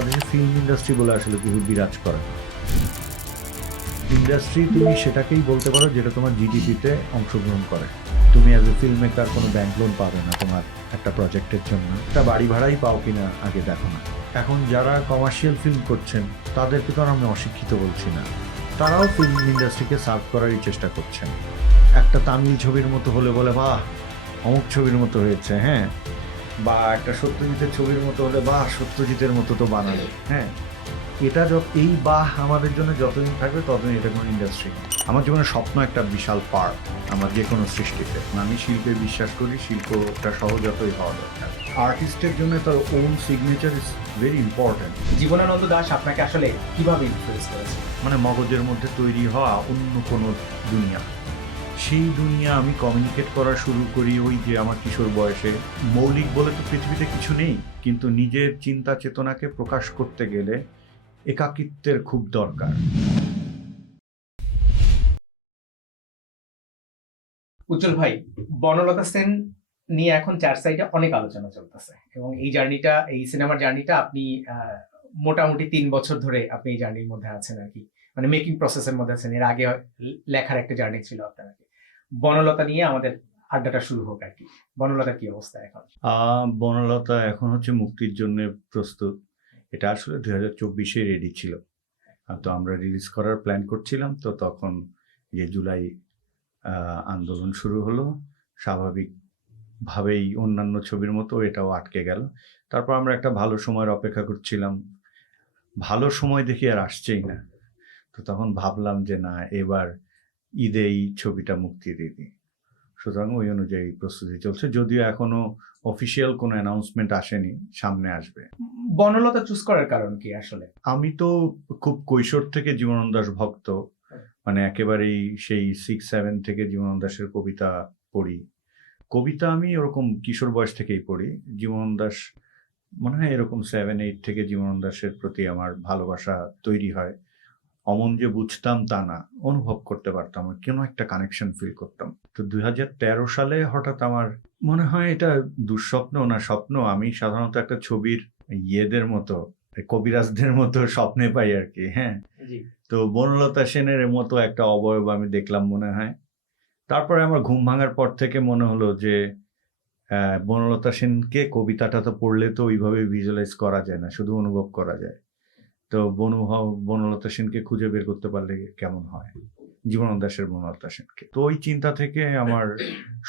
বাংলাদেশের film industry বলে আসলে কিছু বিরাজ করে না। ইন্ডাস্ট্রি তুমি সেটাকেই বলতে পারো যেটা তোমার জিডিপিতে অংশগ্রহণ করে। তুমি অ্যাজ এ ফিল্ম মেকার কোনো ব্যাংক লোন পাবে না তোমার একটা প্রজেক্টের জন্য, একটা বাড়ি ভাড়াই পাও কিনা আগে দেখো না। এখন যারা কমার্শিয়াল ফিল্ম করছেন তাদেরকে তো আর আমি অশিক্ষিত বলছি না, তারাও ফিল্ম ইন্ডাস্ট্রিকে সার্ভ করারই চেষ্টা করছেন। একটা তামিল ছবির মতো হলে বলে বাহ অমুক ছবির মতো হয়েছে, হ্যাঁ, বা একটা সত্যজিতের ছবির মতো হলে বাহ সত্যজিতের মতো তো বানালো, হ্যাঁ। এটা এই বাহ আমাদের জন্য যতদিন থাকবে ততদিন এটা কোনো ইন্ডাস্ট্রি। আমার জীবনের স্বপ্ন একটা বিশাল পার্ট আমার যে কোনো সৃষ্টিতে। আমি শিল্পে বিশ্বাস করি, শিল্পটা সহজাতই হওয়া দরকার। আর্টিস্টের জন্য তার own signature is very important. Jibanananda Das আপনাকে আসলে কিভাবে ইনফ্লুয়েন্স করেছে? মানে মগজের মধ্যে তৈরি হওয়া অন্য কোনো দুনিয়া, সেই দুনিয়া আমি কমিউনিকেট করা শুরু করি ওই যে আমার কিশোর বয়সে। মৌলিক বলে তো পৃথিবীতে কিছু নেই, কিন্তু নিজের চিন্তা চেতনাকে প্রকাশ করতে গেলে একাকিত্বের খুব দরকার। উজ্জ্বল ভাই, বনলতা সেন নিয়ে এখন চার সাইডে অনেক আলোচনা চলতেছে এবং এই সিনেমার জার্নিটা আপনি মোটামুটি 3 বছর ধরে আপনি এই জার্নির মধ্যে আছেন আর কি, মানে মেকিং প্রসেসের মধ্যে আছেন। এর আগে লেখার একটা জার্নি ছিল আপনার আর কি। বনলতা নিয়ে আমাদের আড্ডাটা শুরু হোক আর কি। বনলতা কি অবস্থা এখন? বনলতা এখন হচ্ছে মুক্তির জন্য প্রস্তুত। এটা আসলে 2024-এ রেডি ছিল, তো আমরা রিলিজ করার প্ল্যান করছিলাম। তো তখন যে জুলাই আন্দোলন শুরু হলো, স্বাভাবিকভাবেই অন্যান্য ছবির মতো এটাও আটকে গেল। তারপর আমরা একটা ভালো সময়ের অপেক্ষা করছিলাম, ভালো সময় দেখি আর আসছেই না। তো তখন ভাবলাম যে না, এবার ঈদে এই ছবিটা মুক্তি দিয়ে দিই। সুতরাং ওই অনুযায়ী প্রস্তুতি চলছে, যদিও এখনো অফিসিয়াল কোনো অ্যানাউন্সমেন্ট আসেনি, সামনে আসবে। বনলতা চুজ করার কারণ কি আসলে? আমি তো খুব কৈশোর থেকে জীবনানন্দ দাশ ভক্ত, মানে একেবারেই সেই 6-7 থেকে জীবনানন্দ দাশের কবিতা পড়ি। কবিতা আমি ওরকম কিশোর বয়স থেকেই পড়ি। জীবনানন্দ দাশ মনে হয় এরকম 7-8 থেকে জীবনানন্দ দাশের প্রতি আমার ভালোবাসা তৈরি হয়। অমন যে বুঝতাম তা না, অনুভব করতে পারতাম, কেন একটা কানেকশন ফিল করতাম। তো 2013 সালে হঠাৎ আমার মনে হয় এটা দুঃস্বপ্ন না স্বপ্ন, আমি সাধারণত একটা ছবির ইয়েদের মতো, কবিরাজদের মতো স্বপ্নে পাই আর কি, হ্যাঁ। তো বনলতা সেনের মতো একটা অবয়ব আমি দেখলাম মনে হয়। তারপরে আমার ঘুম ভাঙার পর থেকে মনে হলো যে বনলতা সেনকে কবিতাটা তো পড়লে তো ওইভাবে ভিজুয়ালাইজ করা যায় না, শুধু অনুভব করা যায়। তো বনলতা সেনকে খুঁজে বের করতে পারলে কেমন হয়, জীবনানন্দ দাশের বনলতা সেনকে। তো ওই চিন্তা থেকে আমার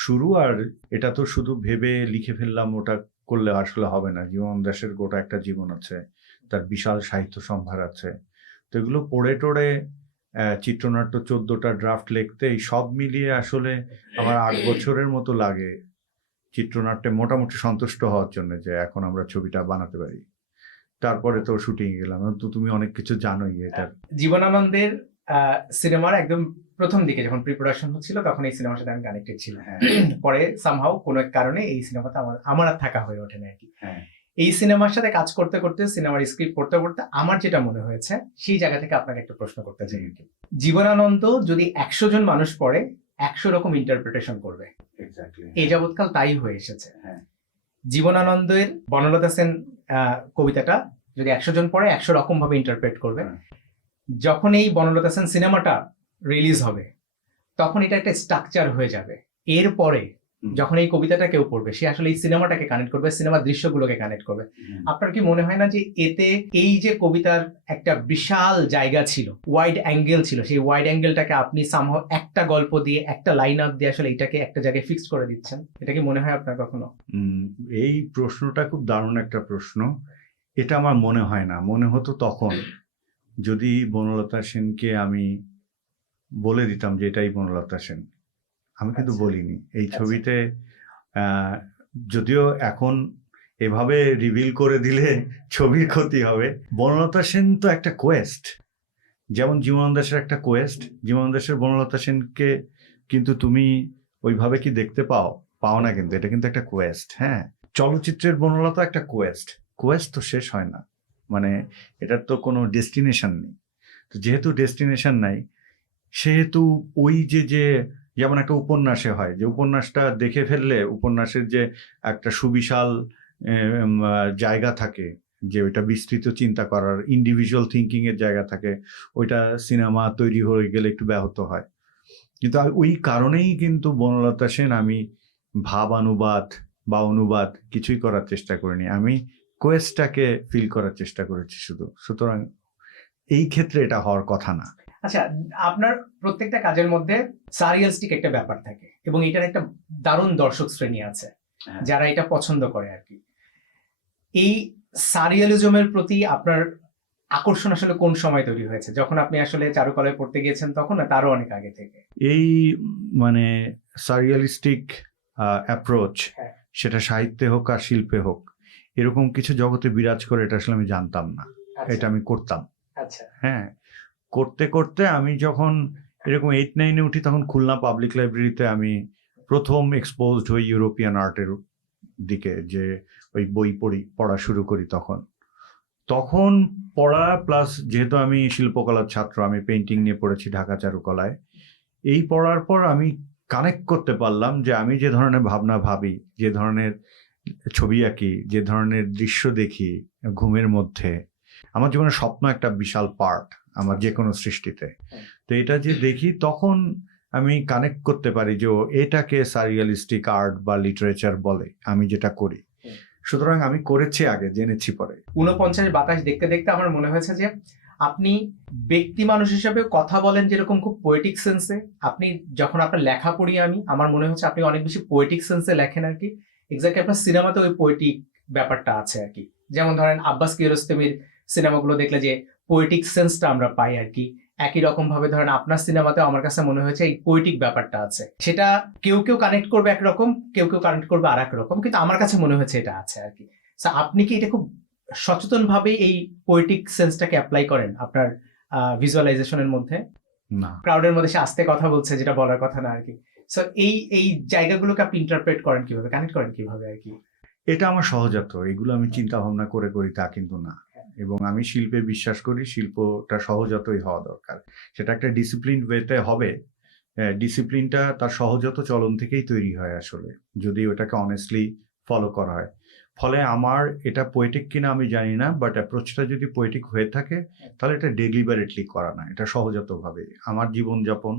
শুরু। আর এটা তো শুধু ভেবে লিখে ফেললাম ওটা করলে আসলে হবে না। জীবনানন্দ দাশের গোটা একটা জীবন আছে, তার বিশাল সাহিত্য সম্ভার আছে। তো এগুলো পড়ে টোড়ে চিত্রনাট্য 14টা ড্রাফট লিখতে, এই সব মিলিয়ে আসলে আমার 8 বছরের মতো লাগে চিত্রনাট্যে মোটামুটি সন্তুষ্ট হওয়ার জন্য যে এখন আমরা ছবিটা বানাতে পারি। তারপরে তো শুটিং গেলাম। তো তুমি অনেক কিছু জানোই এটার। জীবনানন্দের সিনেমার একদম প্রথম দিকে যখন প্রি প্রোডাকশন হচ্ছিল তখন এই সিনেমার সাথে আমি কানেক্টেড ছিলাম। পরে সামহাউ কোনো এক কারণে এই সিনেমাতে আমার আর থাকা হয়ে ওঠে না আর কি। এই সিনেমার সাথে কাজ করতে করতে, সিনেমার স্ক্রিপ্ট পড়তে পড়তে আমার যেটা মনে হয়েছে, সেই জায়গা থেকে আপনাকে একটা প্রশ্ন করতে চাই আর কি। জীবনানন্দ যদি 100 জন মানুষ পড়ে 100 রকম ইন্টারপ্রিটেশন করবে, এই যাবৎকাল তাই হয়ে এসেছে। জীবনানন্দের বনলতা সেন কবিতাটা যদি 100 জন পড়ে 100 রকম ভাবে ইন্টারপ্রেট করবে। যখন এই বনলতা সেন সিনেমাটা রিলিজ হবে তখন এটা একটা স্ট্রাকচার হয়ে যাবে। এরপরে যখন এই কবিতাটা কেউ পড়বে সে আসলে এই সিনেমাটাকে কানেক্ট করবে, সিনেমার দৃশ্যগুলোকে কানেক্ট করবে। আপনার কি মনে হয় না যে এতে এই যে কবিতার একটা বিশাল জায়গা ছিল, ওয়াইড অ্যাঙ্গেল ছিল, সেই ওয়াইড অ্যাঙ্গেলটাকে আপনি সামহাউ একটা গল্প দিয়ে, একটা লাইন আপ দিয়ে আসলে এটাকে একটা জায়গায় ফিক্স করে দিচ্ছেন? এটা কি মনে হয় আপনার কখনো? এই প্রশ্নটা খুব দারুণ একটা প্রশ্ন। এটা আমার মনে হয় না। মনে হতো তখন যদি বনলতা সেনকে আমি বলে দিতাম যে এটাই বনলতা সেন। আমি কিন্তু বলিনি এই ছবিতে। যদিও এখন এভাবে রিভিল করে দিলে ছবির ক্ষতি হবে। বনলতা সেন তো একটা কোয়েস্ট, যেমন জীবনানন্দ দাশের একটা কোয়েস্ট। জীবনানন্দ দাশের বনলতা সেনকে কিন্তু তুমি ওইভাবে কি দেখতে পাও না, কিন্তু এটা কিন্তু একটা কোয়েস্ট। হ্যাঁ, চলচ্চিত্রের বনলতা একটা কোয়েস্ট তো শেষ হয় না, মানে এটার তো কোনো ডেস্টিনেশন নেই। তো যেহেতু ডেস্টিনেশন নাই, সেহেতু ওই যে যেমন একটা উপন্যাসে হয় যে উপন্যাসটা দেখে ফেললে উপন্যাসের যে একটা সুবিশাল জায়গা থাকে, যে ওইটা বিস্তৃত চিন্তা করার ইন্ডিভিজুয়াল থিঙ্কিং এর জায়গা থাকে, ওইটা সিনেমা তৈরি হয়ে গেলে একটু ব্যাহত হয়। কিন্তু ওই কারণেই কিন্তু বনলতা সেন আমি ভাবানুবাদ বা অনুবাদ কিছুই করার চেষ্টা করিনি, আমি কোয়েস্টটাকে ফিল করার চেষ্টা করেছি শুধু। সুতরাং এই ক্ষেত্রে এটা হওয়ার কথা না। আচ্ছা, আপনার প্রত্যেকটা কাজের মধ্যে সারিয়ালিস্টিক একটা ব্যাপার থাকে এবং এটার একটা দারুণ দর্শক শ্রেণী আছে যারা এটা পছন্দ করে আর কি। এই সারিয়ালিজমের প্রতি আপনার আকর্ষণ আসলে কোন সময় তৈরি হয়েছে? যখন আপনি আসলে চারুকলায় পড়তে গিয়েছেন তখন, না তারও অনেক আগে থেকে? এই মানে সারিয়ালিস্টিক অ্যাপ্রোচ, হ্যাঁ। সেটা সাহিত্যে হোক আর শিল্পে হোক, এরকম কিছু জগতে বিরাজ করে এটা আসলে আমি জানতাম না, এটা আমি করতাম। আচ্ছা। হ্যাঁ, করতে করতে আমি যখন এরকম 8-9-এ উঠি তখন খুলনা পাবলিক লাইব্রেরিতে আমি প্রথম এক্সপোজড হই ইউরোপিয়ান আর্টের দিকে, যে ওই বই পড়া শুরু করি। তখন পড়া প্লাস যেহেতু আমি শিল্পকলার ছাত্র, আমি পেন্টিং নিয়ে পড়েছি ঢাকা চারুকলায়, এই পড়ার পর আমি কানেক্ট করতে পারলাম যে আমি যে ধরনের ভাবনা ভাবি, যে ধরনের ছবি আঁকি, যে ধরনের দৃশ্য দেখি ঘুমের মধ্যে, আমার জীবনের স্বপ্ন একটা বিশাল পার্ট আমার যে কোনো সৃষ্টিতে। তো এটা যে দেখি তখন আমি কানেক্ট করতে পারি যে এটাকে সারিয়ালিস্টিক আর্ট বা লিটারেচার বলে, আমি যেটা করি। সুতরাং আমি করেছি আগে, জেনেছি পরে। 49 বাতাস দেখতে দেখতে আমার মনে হয়েছে যে আপনি ব্যক্তি মানুষ হিসেবে কথা বলেন যেরকম খুব পোয়েটিক সেন্সে, আপনি যখন আপনার লেখা পড়ি আমার মনে হচ্ছে আপনি অনেক বেশি পোয়েটিক সেন্সে লেখেন আর কি। এক্স্যাক্টলি আপনার সিনেমাতে ওই পোয়েটিক ব্যাপারটা আছে আর কি। যেমন ধরেন আব্বাস কিয়ারোস্তামির সিনেমাগুলো দেখলে যে পোয়েটিক সেন্সটা আমরা পাই আর কি, একই রকম ভাবে ধরেন আপনার সিনেমাতেও আমার কাছে মনে হয়েছে এই পোয়েটিক ব্যাপারটা আছে। সেটা কেউ কেউ কানেক্ট করবে একরকম, কেউ কেউ কানেক্ট করবে আর এক রকম, কিন্তু আমার কাছে মনে হয়েছে এটা আছে আর কি। আপনি কি এটা খুব সচেতন ভাবে এই পোয়েটিক সেন্সটাকে অ্যাপ্লাই করেন আপনার ভিজুয়ালাইজেশনের মধ্যে? না, ক্রাউডের মধ্যে সে আস্তে কথা বলছে, যেটা বলার কথা না আর কি। সো এই জায়গাগুলোকে আপনি ইন্টারপ্রেট করেন কিভাবে, কানেক্ট করেন কিভাবে আর কি? এটা আমার সহজাত, এগুলো আমি চিন্তা ভাবনা করে করি তা কিন্তু না। এবং আমি শিল্পে বিশ্বাস করি, শিল্পটা সহজাতই হওয়া দরকার। সেটা একটা ডিসিপ্লিন ওয়েতে হবে। ডিসিপ্লিনটা তার সহজাত চলন থেকেই তৈরি হয় আসলে, যদি ওটাকে অনেস্টলি ফলো করা হয়। ফলে আমার এটা পোয়েটিক কিনা আমি জানি না, বাট অ্যাপ্রোচটা যদি পোয়েটিক হয়ে থাকে তাহলে এটা ডেলিবারেটলি করা না, এটা সহজাতভাবে। আমার জীবনযাপন,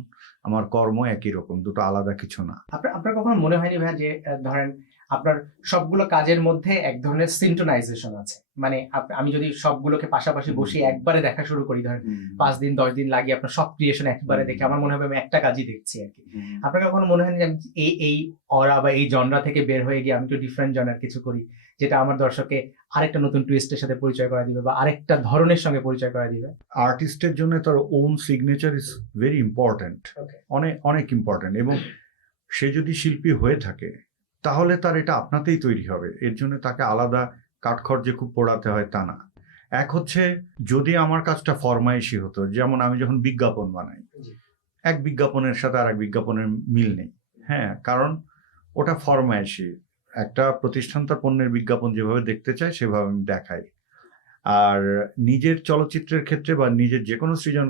আমার কর্ম একই রকম, দুটো আলাদা কিছু না। আপনার কখনো মনে হয়নি ভাই যে ধরেন আপনার সবগুলো কাজের মধ্যে এক ধরনের সিনক্রোনাইজেশন আছে? মানে আমি যদি সবগুলোকে পাশাপাশি বসিয়ে একবারে দেখা শুরু করি, ধরেন 5 দিন 10 দিন লাগিয়ে আপনার সব ক্রিয়েশন একবারে দেখে আমার মনে হবে আমি একটা কাজই দেখছি আর কি। আপনার কখনো মনে হয়নি যে এই অরা বা এই জনরা থেকে বের হয়ে গিয়ে আমি একটু ডিফারেন্ট জনার কিছু করি, যেটা আমার দর্শককে আরেকটা নতুন টুইস্টের সাথে পরিচয় করা দিবে বা আরেকটা ধরনের সঙ্গে পরিচয় করা দিবে? আর্টিস্টের জন্য তার own signature is very important, অনেক অনেক ইম্পর্টেন্ট। এবং সে যদি শিল্পী হয়ে থাকে তাহলে তার এটা আপনাতেই তৈরি হবে, এর জন্য তাকে আলাদা কাঠখড় খুব পোড়াতে হয় তা না। এক হচ্ছে, যদি আমার কাজটা ফরমাইশি হতো, যেমন আমি যখন বিজ্ঞাপন বানাই, এক বিজ্ঞাপনের সাথে আর এক বিজ্ঞাপনের মিল নেই। হ্যাঁ, কারণ ওটা ফরমাইশি। একটা প্রতিষ্ঠান তার পণ্যের বিজ্ঞাপন যেভাবে দেখতে চায় সেভাবে আমি দেখাই। আর নিজের চলচ্চিত্রের ক্ষেত্রে বা নিজের যে কোনো সৃজন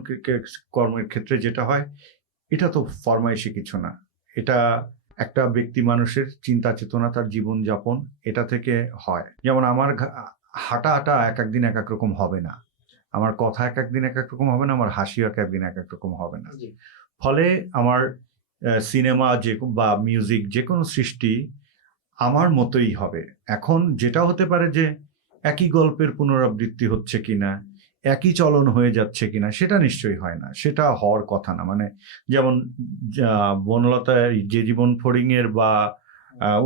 কর্মের ক্ষেত্রে যেটা হয়, এটা তো ফরমাইশি কিছু না, এটা একটা ব্যক্তি মানুষের চিন্তা চেতনা, তার জীবনযাপন, এটা থেকে হয়। যেমন আমার হাঁটা এক একদিন এক এক রকম হবে না, আমার কথা এক একদিন এক এক রকম হবে না, আমার হাসিও এক একদিন এক এক রকম হবে না। ফলে আমার সিনেমা বা মিউজিক যে কোনো সৃষ্টি আমার মতোই হবে। এখন যেটা হতে পারে যে একই গল্পের পুনরাবৃত্তি হচ্ছে কিনা, একই চলন হয়ে যাচ্ছে কিনা, সেটা নিশ্চয়ই হয় না, সেটা হওয়ার কথা না। মানে যেমন বনলতা যে জীবন ফড়িং এর বা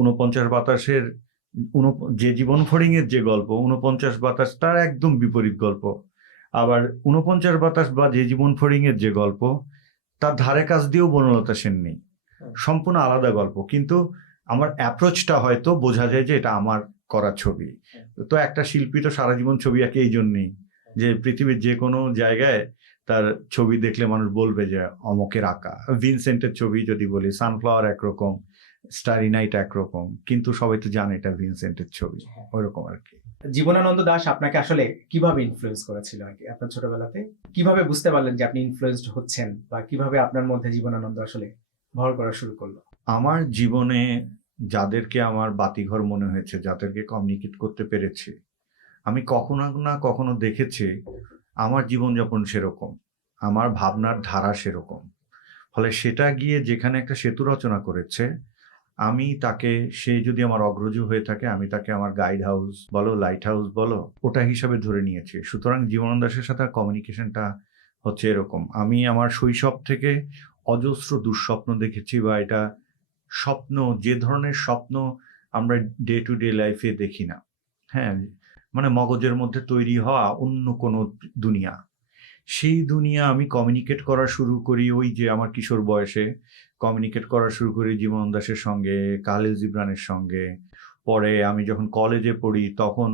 49 বাতাসের, যে জীবন ফড়িং এর যে গল্প, 49 বাতাস তার একদম বিপরীত গল্প। আবার 49 বাতাস বা যে জীবন ফড়িং এর যে গল্প, তার ধারে কাছ দিয়েও বনলতা সেন নেই, সম্পূর্ণ আলাদা গল্প। কিন্তু আমার অ্যাপ্রোচটা হয়তো বোঝা যায় যে এটা আমার করা ছবি। তো একটা শিল্পী তো সারা জীবন ছবি আঁকে এই জন্যই যে পৃথিবীর যে কোনো জায়গায় তার ছবি দেখলে মানুষ বলবে যে অমকের আঁকা। ভিনসেন্টের ছবি যদি বলি, সানফ্লাওয়ার একরকম, স্টারি নাইট একরকম, কিন্তু সবাই তো জানে এটা ভিনসেন্টের ছবি, ওইরকম আর কি। জীবনানন্দ দাশ আপনাকে আসলে কিভাবে ইনফ্লুয়েন্স করেছিল আর কি আপনার ছোটবেলাতে? কিভাবে বুঝতে পারলেন যে আপনি ইনফ্লুয়েন্সড হচ্ছেন, বা কিভাবে আপনার মধ্যে জীবনানন্দ আসলে ভর করা শুরু করলো? আমার জীবনে যাদেরকে আমার বাতিঘর মনে হয়েছে, যাদেরকে কমিউনিকেট করতে পেরেছি, আমি কখনো না কখনো দেখেছি আমার জীবনযাপন সেরকম, আমার ভাবনার ধারা সেরকম। ফলে সেটা গিয়ে যেখানে একটা সেতু রচনা করেছে, আমি তাকে, সে যদি আমার অগ্রজ হয়ে থাকে, আমি তাকে আমার গাইড হাউস বলো, লাইট হাউস বলো, ওটা হিসাবে ধরে নিয়েছি। সুতরাং জীবনানন্দ দাশের সাথে কমিউনিকেশনটা হচ্ছে এরকম। আমি আমার শৈশব থেকে অজস্র দুঃস্বপ্ন দেখেছি, বা এটা স্বপ্ন, যে ধরনের স্বপ্ন আমরা ডে টু ডে লাইফে দেখি না, হ্যাঁ, মানে মগজের মধ্যে তৈরি হওয়া অন্য কোনো দুনিয়া, সেই দুনিয়া আমি কমিউনিকেট করা শুরু করি। ওই যে আমার কিশোর বয়সে কমিউনিকেট করা শুরু করি জীবনানন্দ দাশের সঙ্গে, কালিল জিবরানের সঙ্গে। পরে আমি যখন কলেজে পড়ি তখন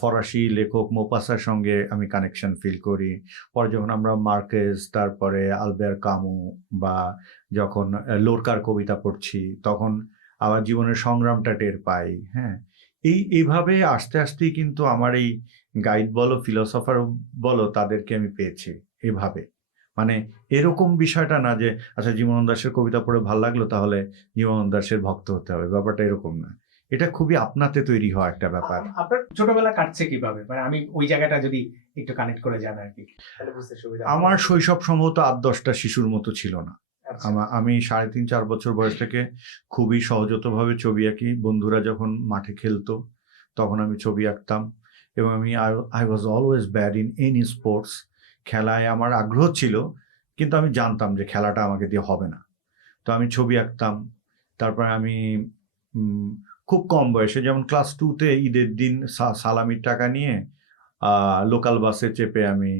ফরাসি লেখক মোপাসার সঙ্গে আমি কানেকশন ফিল করি। পরে যখন আমরা মার্কেস, তারপরে আলবেয়ার কামু, বা যখন লোরকার কবিতা পড়ছি, তখন আবার জীবনের সংগ্রামটা টের পাই। হ্যাঁ, এইভাবে আস্তে আস্তেই কিন্তু আমার এই গাইড বলো, ফিলোসফার বলো, তাদেরকে আমি পেয়েছি এভাবে। মানে এরকম বিষয়টা না যে আচ্ছা জীবনানন্দ দাশের কবিতা পড়ে ভালো লাগলো তাহলে জীবনানন্দ দাশের ভক্ত হতে হবে, ব্যাপারটা এরকম না। এটা খুবই আপনাতে তৈরি হওয়া একটা ব্যাপার। আপনার ছোটবেলা কাটছে কিভাবে, মানে আমি ওই জায়গাটা যদি একটু কানেক্ট করে জানা আর কি, তাহলে বুঝতে সুবিধা হবে। আমার শৈশব সম্ভবত ৮-১০টা শিশুর মতো ছিল না। আচ্ছা। আমি ৩.৫-৪ বছর বয়স থেকে খুবই সহজতভাবে ছবি আঁকি। বন্ধুরা যখন মাঠে খেলতো তখন আমি ছবি আঁকতাম, এবং I was always bad in any sports. খেলায় আমার আগ্রহ ছিল, কিন্তু আমি জানতাম যে খেলাটা আমাকে দিয়ে হবে না। তো আমি ছবি আঁকতাম। তারপরে আমি খুব কম বয়সে, যেমন ক্লাস 2-তে ঈদের দিন সালামির টাকা নিয়ে লোকাল বাসে চেপে আমি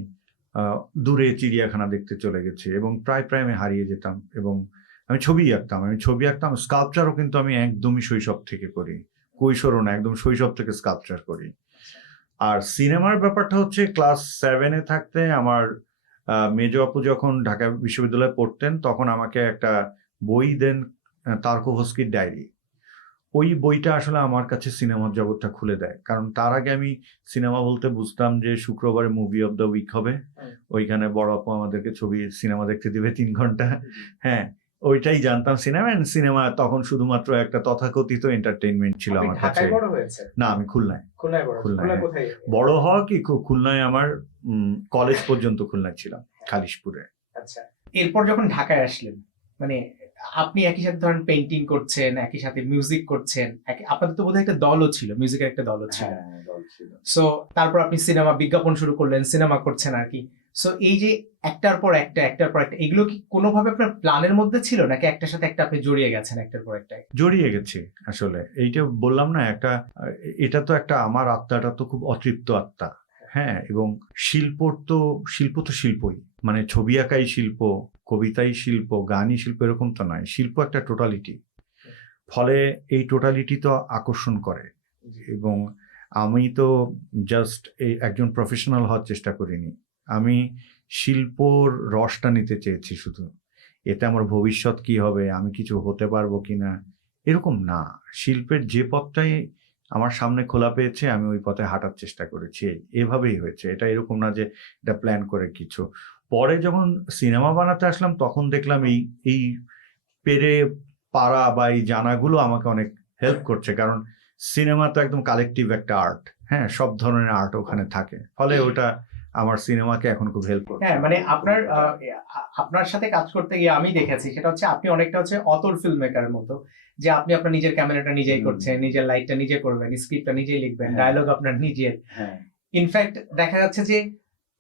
দূরে চিড়িয়াখানা দেখতে চলে গেছি, এবং প্রায় আমি হারিয়ে যেতাম। এবং আমি ছবি আঁকতাম। স্কাল্পচারও কিন্তু আমি একদমই শৈশব থেকে করি, কৈশোরও না, একদম শৈশব থেকে স্কাল্পচার করি। আর সিনেমার ব্যাপারটা হচ্ছে ক্লাস 7-এ থাকতে আমার মেজ আপু যখন ঢাকা বিশ্ববিদ্যালয়ে পড়তেন, তখন আমাকে একটা বই দেন, তারকোভস্কির ডায়েরি। ওই বইটা আসলে আমার কাছে সিনেমার জগৎটা খুলে দেয়। কারণ তার আগে আমি সিনেমা বলতে বুঝতাম যে শুক্রবারে মুভি অফ দ্য উইক হবে, ওইখানে বড় আপু আমাদেরকে সিনেমা দেখতে দিবে 3 ঘন্টা। হ্যাঁ, ওইটাই জানতাম সিনেমা তখন শুধুমাত্র একটা তথাকথিত এন্টারটেইনমেন্ট ছিল আমার কাছে। না, আমি খুলনায়। বড় হওয়া কি খুলনায়, আমার কলেজ পর্যন্ত খুলনায় ছিলাম, খালিশপুরে। আচ্ছা, এরপর যখন ঢাকায় আসলেন, মানে আপনি একই সাথে ধরেন পেইন্টিং করছেন, একই সাথে মিউজিক করছেন, আপনাদের তো বোধহয় একটা দলও ছিল, মিউজিকের একটা দলও ছিল। সো তারপর আপনি সিনেমা বিজ্ঞাপন শুরু করলেন, সিনেমা করছেন আর কি। সো এই যে একটার পর একটা এগুলো কি কোনোভাবে আপনার প্ল্যানের মধ্যে ছিল, নাকি একটার সাথে একটা আপনি জড়িয়ে গেছেন একটার পর একটা? জড়িয়ে গেছি আসলে। এইটা বললাম না, এটা তো একটা, আমার আত্মাটা তো খুব অতৃপ্ত আত্মা। হ্যাঁ, এবং শিল্প তো শিল্পই, মানে ছবি আঁকাই শিল্প, কবিতাই শিল্প, গানই শিল্প, এরকম তো নয়। শিল্প একটা টোটালিটি। ফলে এই টোটালিটি তো আকর্ষণ করে। এবং আমি তো জাস্ট একজন প্রফেশনাল হওয়ার চেষ্টা করিনি, আমি শিল্পর রসটা নিতে চেয়েছি শুধু। এতে আমার ভবিষ্যৎ কি হবে, আমি কিছু হতে পারবো কিনা, এরকম না। শিল্পের যে পথটাই আমার সামনে খোলা পেয়েছে, আমি ওই পথে হাঁটার চেষ্টা করেছি। এভাবেই হয়েছে, এটা এরকম না যে এটা প্ল্যান করে কিছু। পরে যখন সিনেমা বানাতে আসলাম তখন দেখলাম এই পেরে পারা বা এই জানাগুলো আমাকে অনেক হেল্প করছে। কারণ সিনেমা তো একদম কালেকটিভ একটা আর্ট। হ্যাঁ, সব ধরনের আর্ট ওখানে থাকে, ফলে ওটা আমার সিনেমাকে এখন খুব হেল্প করে। হ্যাঁ, মানে আপনার সাথে কাজ করতে গিয়ে আমি দেখেছি সেটা হচ্ছে আপনি অনেকটা হচ্ছে অতর ফিল্ম মেকারের মতো, যে আপনি আপনার নিজের ক্যামেরাটা নিজেই করছেন, নিজের লাইটটা নিজে করবেন, স্ক্রিপ্টটা নিজেই লিখবেন, ডায়লগ আপনার নিজের। ইনফ্যাক্ট দেখা যাচ্ছে যে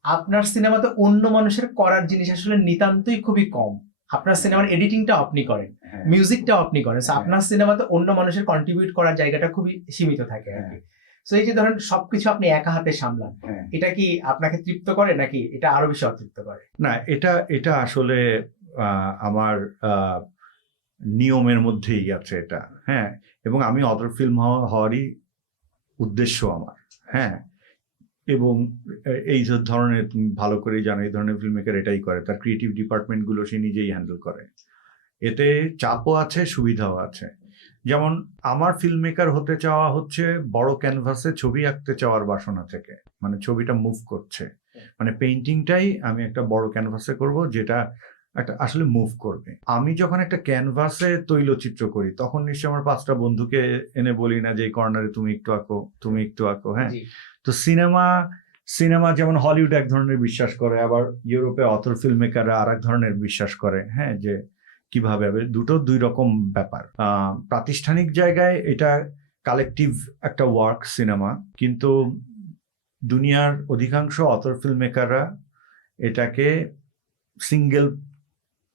আপনার সিনেমাতে অন্য মানুষের করার জিনিস আসলে নিতান্তই খুবই কম। আপনার সিনেমার এডিটিংটা আপনি করেন, মিউজিকটাও আপনি করেন, আপনার সিনেমাতে অন্য মানুষের কন্ট্রিবিউট করার জায়গাটা খুবই সীমিত থাকে আর কি। সো এই যে ধরেন সবকিছু আপনি একা হাতে সামলান, এটা কি আপনাকে তৃপ্ত করে নাকি এটা আরো বেশি অতৃপ্ত করে? না, এটা আসলে আমার নিয়মের মধ্যেই আছে এটা। হ্যাঁ, এবং আমি অদর ফিল্ম হওয়ারই উদ্দেশ্য আমার। হ্যাঁ, এবং এই ধরনের, তুমি ভালো করেই জানো, এই ধরনের ফিল্ম মেকার এটাই করে, তার ক্রিয়েটিভ ডিপার্টমেন্ট গুলো সে নিজেই হ্যান্ডেল করে। এতে চাপও আছে, সুবিধাও আছে। যেমন আমার ফিল্ম মেকার হতে চাওয়া হচ্ছে বড় ক্যানভাসে ছবি আঁকতে চাওয়ার বাসনা থেকে, মানে ছবিটা মুভ করছে, মানে পেইন্টিংটাই আমি একটা বড় ক্যানভাসে করব, যেটা একটা আসলে মুভ করবে। আমি যখন একটা ক্যানভাসে তৈলচিত্র করি তখন নিশ্চয়ই আমার 5টা বন্ধুকে এনে বলি না যে এই কর্নারে তুমি একটু আঁকো, তুমি একটু আঁকো। হ্যাঁ, জি তো সিনেমা যেমন হলিউড এক ধরনের বিশ্বাস করে, আবার ইউরোপে অথর ফিল্ম মেকাররা আর এক ধরনের বিশ্বাস করে। হ্যাঁ, যে কিভাবে হবে, দুটো দুই রকম ব্যাপার। প্রাতিষ্ঠানিক জায়গায় এটা কালেকটিভ একটা ওয়ার্ক সিনেমা, কিন্তু দুনিয়ার অধিকাংশ অথর ফিল্ম মেকাররা এটাকে সিঙ্গেল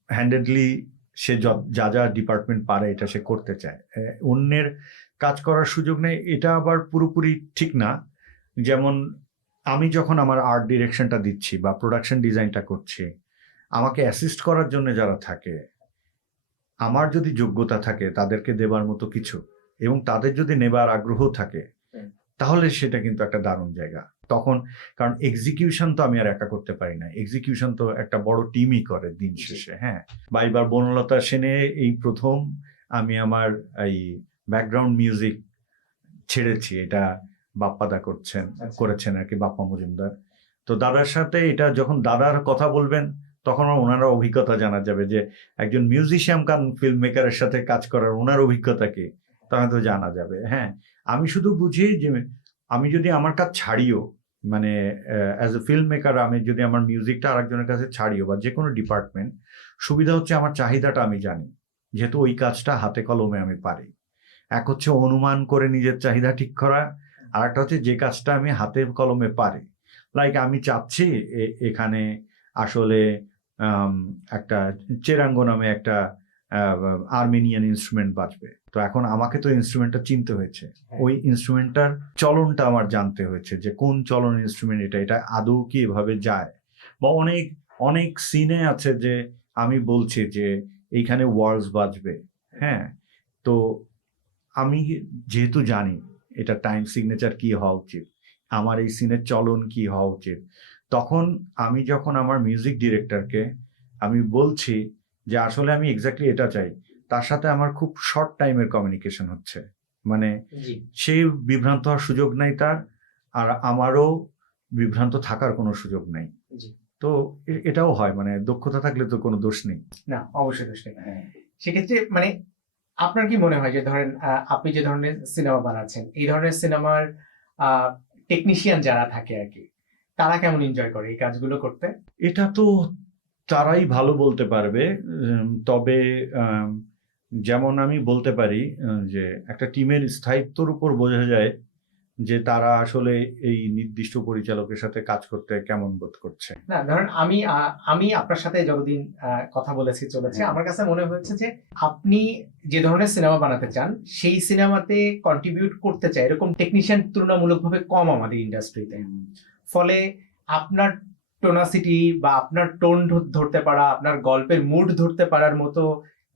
হ্যান্ডেডলি সে যা যা ডিপার্টমেন্ট পারে এটা সে করতে চায়, অন্যের কাজ করার সুযোগ নেই। এটা আবার পুরোপুরি ঠিক না। যেমন আমি যখন আমার আর্ট ডিরেকশনটা দিচ্ছি বা প্রোডাকশন ডিজাইনটা করছি, আমাকে অ্যাসিস্ট করার জন্য যারা থাকে, আমার যদি যোগ্যতা থাকে তাদেরকে দেবার মতো কিছু, এবং তাদের যদি নেবার আগ্রহ থাকে, তাহলে সেটা কিন্তু একটা দারুণ জায়গা তখন। কারণ এক্সিকিউশন তো আমি আর একা করতে পারি না, এক্সিকিউশন তো একটা বড় টিমই করে দিন শেষে। হ্যাঁ, বা এবার বনলতা সেনে এই প্রথম আমি আমার এই ব্যাকগ্রাউন্ড মিউজিক ছেড়েছি, এটা বাপ্পাদা করেছেন আর কি, বাপ্পা মজুমদার। তো দাদার সাথে এটা যখন দাদার কথা বলবেন তখন ওনারা অভিজ্ঞতা জানা যাবে যে একজন মিউজিশিয়ান কাম ফিল্ম মেকারের সাথে কাজ করার ওনার অভিজ্ঞতা কি, তখন তো জানা যাবে। হ্যাঁ, আমি শুধু বুঝি যে আমি যদি আমার কাজ ছাড়িও, মানে অ্যাজ এ ফিল্ম মেকার আমি যদি আমার মিউজিকটা আরেকজনের কাছে ছাড়িও বা যে কোনো ডিপার্টমেন্ট, সুবিধা হচ্ছে আমার চাহিদাটা আমি জানি, যেহেতু ওই কাজটা হাতে কলমে আমি পারি। এক হচ্ছে অনুমান করে নিজের চাহিদা ঠিক করা, আর একটা হচ্ছে যে কাজটা আমি হাতে কলমে পারি। লাইক আমি চাচ্ছি এখানে আসলে একটা চেরাঙ্গো নামে একটা আর্মেনিয়ান ইনস্ট্রুমেন্ট বাজবে, তো এখন আমাকে তো ইনস্ট্রুমেন্টটা চিনতে হয়েছে, ওই ইনস্ট্রুমেন্টটার চলনটা আমার জানতে হয়েছে যে কোন চলন ইনস্ট্রুমেন্ট, এটা আদৌ কি এভাবে যায়। বা অনেক অনেক সিনে আছে যে আমি বলছি যে এইখানে ওয়ার্লস বাজবে। হ্যাঁ, তো আমি যেহেতু জানি এটা টাইম সিগনেচার কি হওয়া উচিত, আমার এই সিনের চলন কি হওয়া উচিত, তখন আমি যখন আমার মিউজিক ডিরেক্টরকে আমি বলছি যে আসলে আমি এক্স্যাক্টলি এটা চাই, তার সাথে আমার খুব শর্ট টাইমের কমিউনিকেশন হচ্ছে, মানে সে বিভ্রান্ত হওয়ার সুযোগ নাই তার, আর আমারও বিভ্রান্ত থাকার কোনো সুযোগ নাই। তো এটাও হয়, মানে দক্ষতা থাকলে তো কোনো দোষ নেই। না, অবশ্যই দোষ নেই। সেক্ষেত্রে মানে আপনার কি মনে হয় যে ধরেন আপনি যে ধরনের সিনেমা বানাচ্ছেন, এই ধরনের সিনেমার টেকনিশিয়ান যারা থাকে আর কি, তারা কেমন এনজয় করে এই কাজগুলো করতে? এটা তো তারাই ভালো বলতে পারবে। তবে যেমন আমি বলতে পারি যে একটা টিমের স্থায়িত্বর উপর বোঝা যায় যে তারা আসলে এই নির্দিষ্ট পরিচালকের সাথে কাজ করতে কেমন বোধ করছে। না, ধরেন আমি আপনার সাথে যতদিন কথা চলেছে, আমার কাছে মনে হচ্ছে যে আপনি যে ধরনের সিনেমা বানাতে চান সেই সিনেমাতে কন্ট্রিবিউট করতে চায় এরকম টেকনিশিয়ান তুলনামূলকভাবে কম আমাদের ইন্ডাস্ট্রিতে। ফলে আপনার টোনাসিটি বা আপনার টোন ধরতে পারা, আপনার গল্পের মুড ধরতে পারার মতো